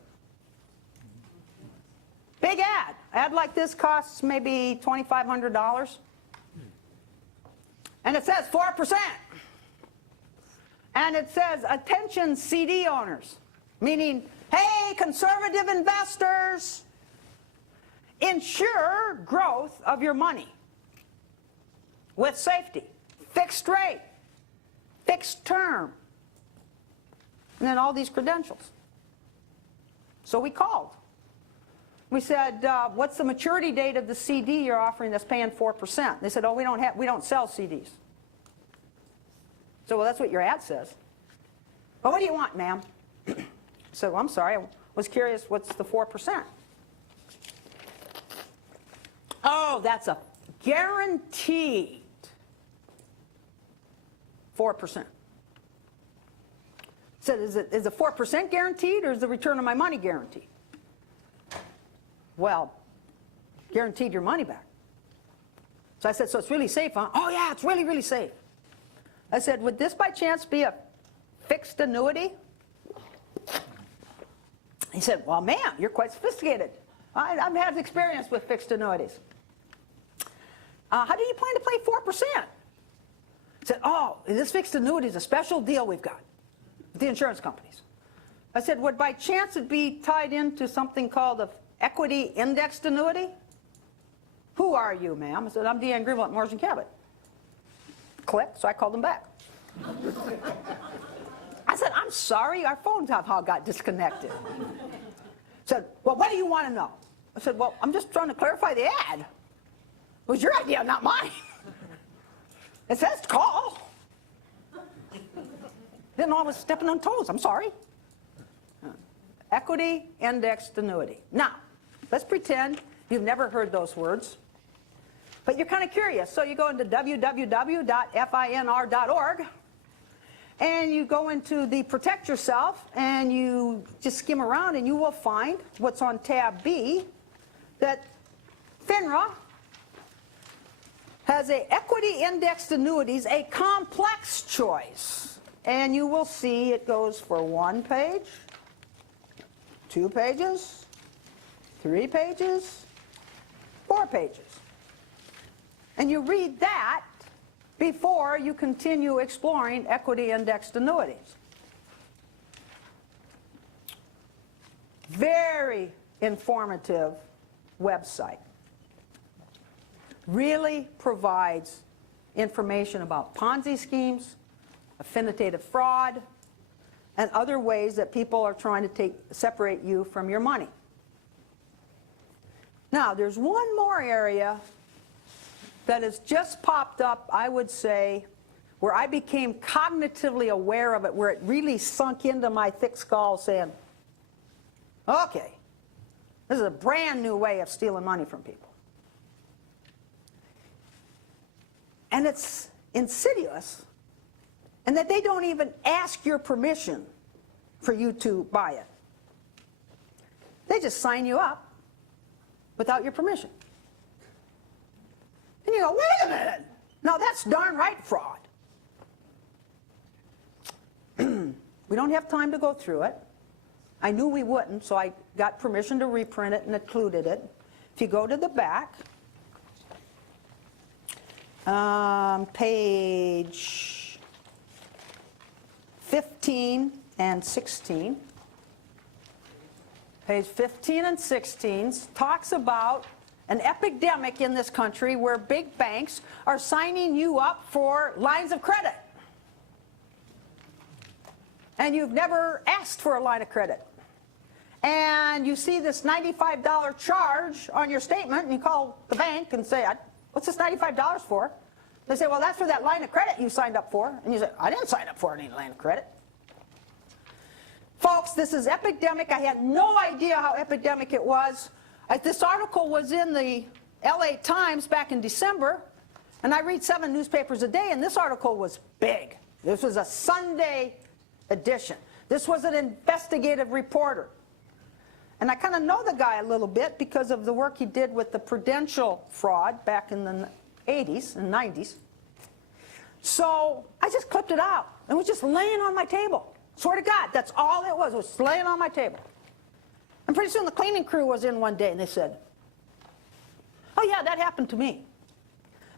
Big ad. Ad like this costs maybe $2,500. And it says 4%. And it says, attention CD owners. Meaning, hey, conservative investors, ensure growth of your money with safety, fixed rate, fixed term, and then all these credentials. So we called. We said, what's the maturity date of the CD you're offering that's paying 4%? They said, oh, we don't sell CDs. So, well, that's what your ad says. Well, what do you want, ma'am? So, well, I'm sorry, I was curious, what's the 4%? Oh, that's a guaranteed 4%. So is the 4% guaranteed, or is the return of my money guaranteed? Well, guaranteed your money back. So I said, so it's really safe, huh? Oh, yeah, it's really, really safe. I said, would this by chance be a fixed annuity? He said, well, ma'am, you're quite sophisticated. I've had experience with fixed annuities. How do you plan to pay 4%? I said, oh, this fixed annuity is a special deal we've got with the insurance companies. I said, would by chance it be tied into something called a equity indexed annuity? Who are you, ma'am? I said, I'm Deeann Griebel at Morris & Cabot. Click, so I called them back. I said, I'm sorry, our phones somehow got disconnected. I said, well, what do you want to know? I said, well, I'm just trying to clarify the ad. It was your idea, not mine. It says call. Didn't know I was stepping on toes, I'm sorry. Equity indexed annuity. Now, let's pretend you've never heard those words, but you're kind of curious. So you go into www.finr.org, and you go into the Protect Yourself, and you just skim around, and you will find what's on tab B, that FINRA has a equity indexed annuities, a complex choice. And you will see it goes for 1 page, 2 pages, 3 pages, 4 pages. And you read that before you continue exploring equity indexed annuities. Very informative website. Really provides information about Ponzi schemes, affinitive fraud, and other ways that people are trying to separate you from your money. Now, there's one more area that has just popped up, I would say, where I became cognitively aware of it, where it really sunk into my thick skull saying, okay, this is a brand new way of stealing money from people. And it's insidious, and that they don't even ask your permission for you to buy it. They just sign you up without your permission. And you go, wait a minute, now that's darn right fraud. We don't have time to go through it. I knew we wouldn't, so I got permission to reprint it and included it. If you go to the back, page 15 and 16. Page 15 and 16 talks about an epidemic in this country where big banks are signing you up for lines of credit. And you've never asked for a line of credit. And you see this $95 charge on your statement, and you call the bank and say, what's this $95 for? They say, well, that's for that line of credit you signed up for. And you say, I didn't sign up for any line of credit. Folks, this is epidemic. I had no idea how epidemic it was. This article was in the LA Times back in December, and I read 7 newspapers a day, and this article was big. This was a Sunday edition. This was an investigative reporter. And I kind of know the guy a little bit because of the work he did with the Prudential fraud back in the 80s and 90s. So I just clipped it out. It was just laying on my table. Swear to God, that's all it was. It was laying on my table. And pretty soon the cleaning crew was in one day and they said, oh yeah, that happened to me.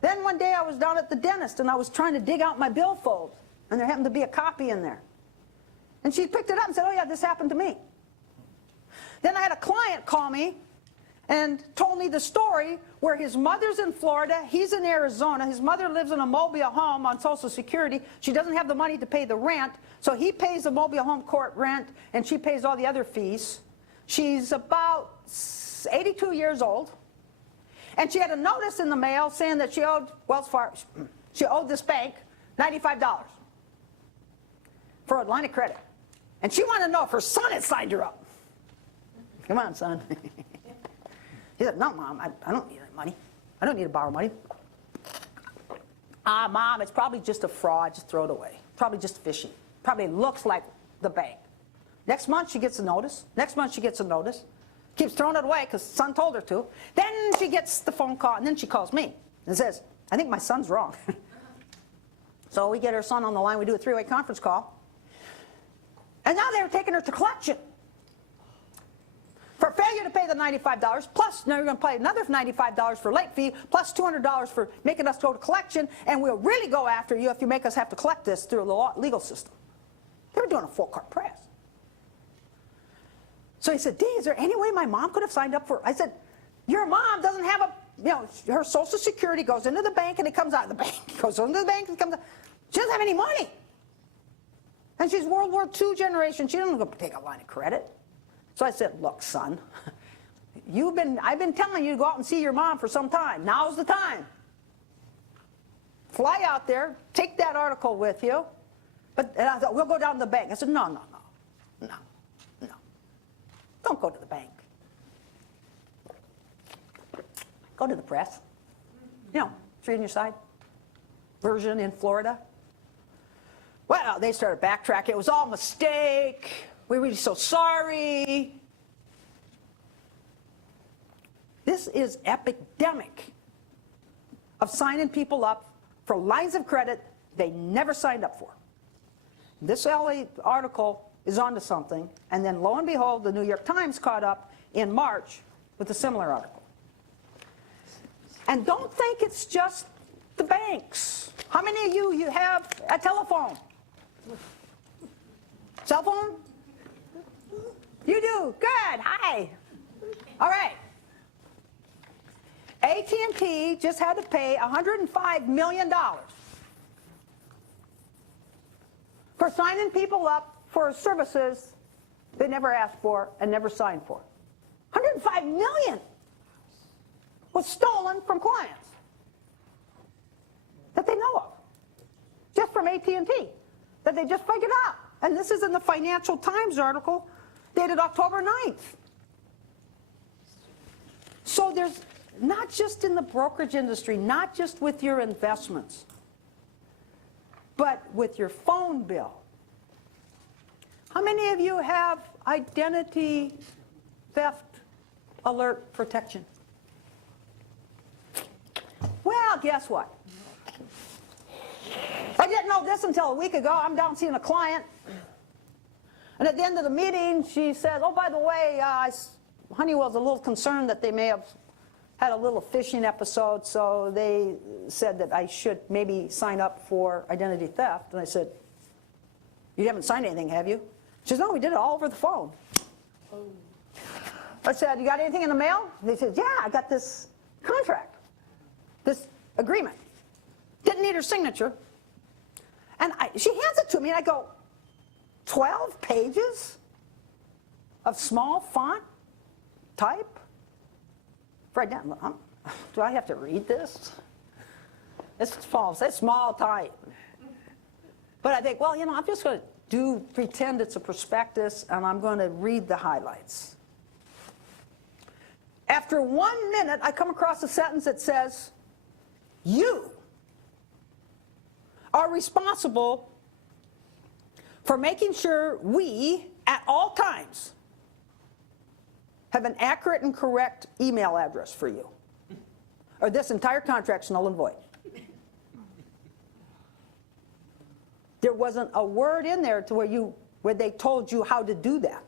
Then one day I was down at the dentist and I was trying to dig out my billfold. And there happened to be a copy in there. And she picked it up and said, oh yeah, this happened to me. Then I had a client call me and told me the story where his mother's in Florida, he's in Arizona, his mother lives in a mobile home on Social Security, she doesn't have the money to pay the rent, so he pays the mobile home court rent and she pays all the other fees. She's about 82 years old, and she had a notice in the mail saying that she owed Wells Fargo, she owed this bank $95 for a line of credit. And she wanted to know if her son had signed her up. Come on, son. He said, no, Mom, I don't need any money. I don't need to borrow money. Mom, it's probably just a fraud. Just throw it away. Probably just fishy. Probably looks like the bank. Next month, she gets a notice. Next month, she gets a notice. Keeps throwing it away because son told her to. Then she gets the phone call, and then she calls me and says, I think my son's wrong. So we get her son on the line. We do a 3-way conference call. And now they're taking her to collection for failure to pay the $95, plus now you're going to pay another $95 for late fee, plus $200 for making us go to collection, and we'll really go after you if you make us have to collect this through the legal system. They were doing a full-court press. So he said, Dee, is there any way my mom could have signed up for it? I said, your mom doesn't have a, her Social Security goes into the bank and it comes out of the bank. It goes into the bank and it comes out. She doesn't have any money. And she's World War II generation. She doesn't go take a line of credit. So I said, look, son, I've been telling you to go out and see your mom for some time. Now's the time. Fly out there, take that article with you. And I thought, we'll go down to the bank. I said, no. Don't go to the bank. Go to the press. Three on your side. Version in Florida. Well, they started backtracking. It was all a mistake. We're really so sorry. This is epidemic of signing people up for lines of credit they never signed up for. This LA article is onto something, and then lo and behold, the New York Times caught up in March with a similar article. And don't think it's just the banks. How many of you have a telephone? Cell phone? You do. Good. Hi. All right. AT&T just had to pay $105 million for signing people up for services they never asked for and never signed for. $105 million was stolen from clients that they know of, just from AT&T, that they just figured out. And this is in the Financial Times article dated October 9th. So there's not just in the brokerage industry, not just with your investments, but with your phone bill. How many of you have identity theft alert protection? Well, guess what? I didn't know this until a week ago. I'm down seeing a client. And at the end of the meeting, she says, oh, by the way, Honeywell's a little concerned that they may have had a little phishing episode, so they said that I should maybe sign up for identity theft. And I said, you haven't signed anything, have you? She says, no, we did it all over the phone. I said, you got anything in the mail? They said, yeah, I got this contract, this agreement. Didn't need her signature. And she hands it to me, and I go, 12 pages of small font type? Do I have to read this? It's small type. But I think, well, I'm just going to pretend it's a prospectus, and I'm going to read the highlights. After 1 minute, I come across a sentence that says, you are responsible for making sure we, at all times, have an accurate and correct email address for you, or this entire contract's null and void. There wasn't a word in there to where they told you how to do that.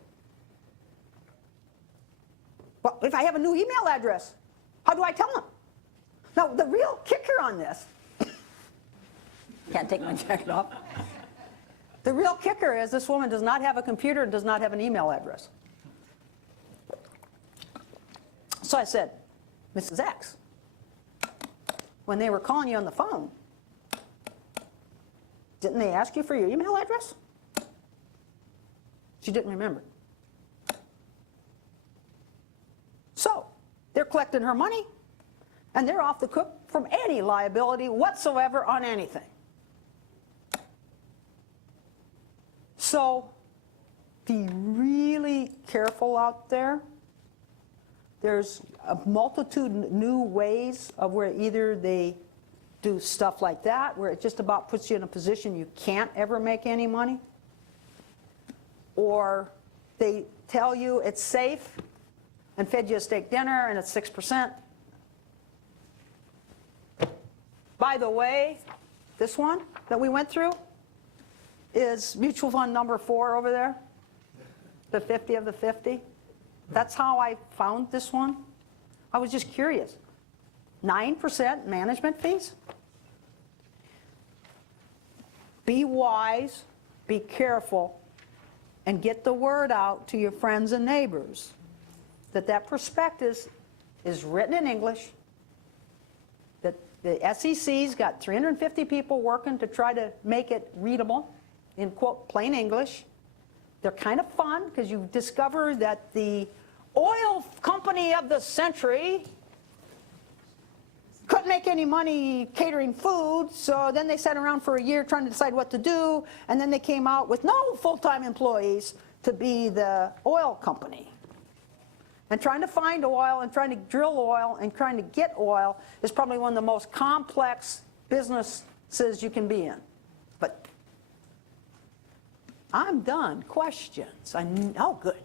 Well, if I have a new email address, how do I tell them? Now, the real kicker on this, can't take my jacket off. The real kicker is this woman does not have a computer and does not have an email address. So I said, Mrs. X, when they were calling you on the phone, didn't they ask you for your email address? She didn't remember. So they're collecting her money, and they're off the hook from any liability whatsoever on anything. So be really careful out there. There's a multitude of new ways of where either they do stuff like that, where it just about puts you in a position you can't ever make any money, or they tell you it's safe and fed you a steak dinner and it's 6%. By the way, this one that we went through is mutual fund number 4 over there, the 50 of the 50. That's how I found this one. I was just curious. 9% management fees? Be wise, be careful, and get the word out to your friends and neighbors that that prospectus is written in English, that the SEC's got 350 people working to try to make it readable in, quote, plain English. They're kind of fun because you discover that the oil company of the century couldn't make any money catering food, so then they sat around for a year trying to decide what to do, and then they came out with no full-time employees to be the oil company. And trying to find oil and trying to drill oil and trying to get oil is probably one of the most complex businesses you can be in. But I'm done. Questions? Oh, good.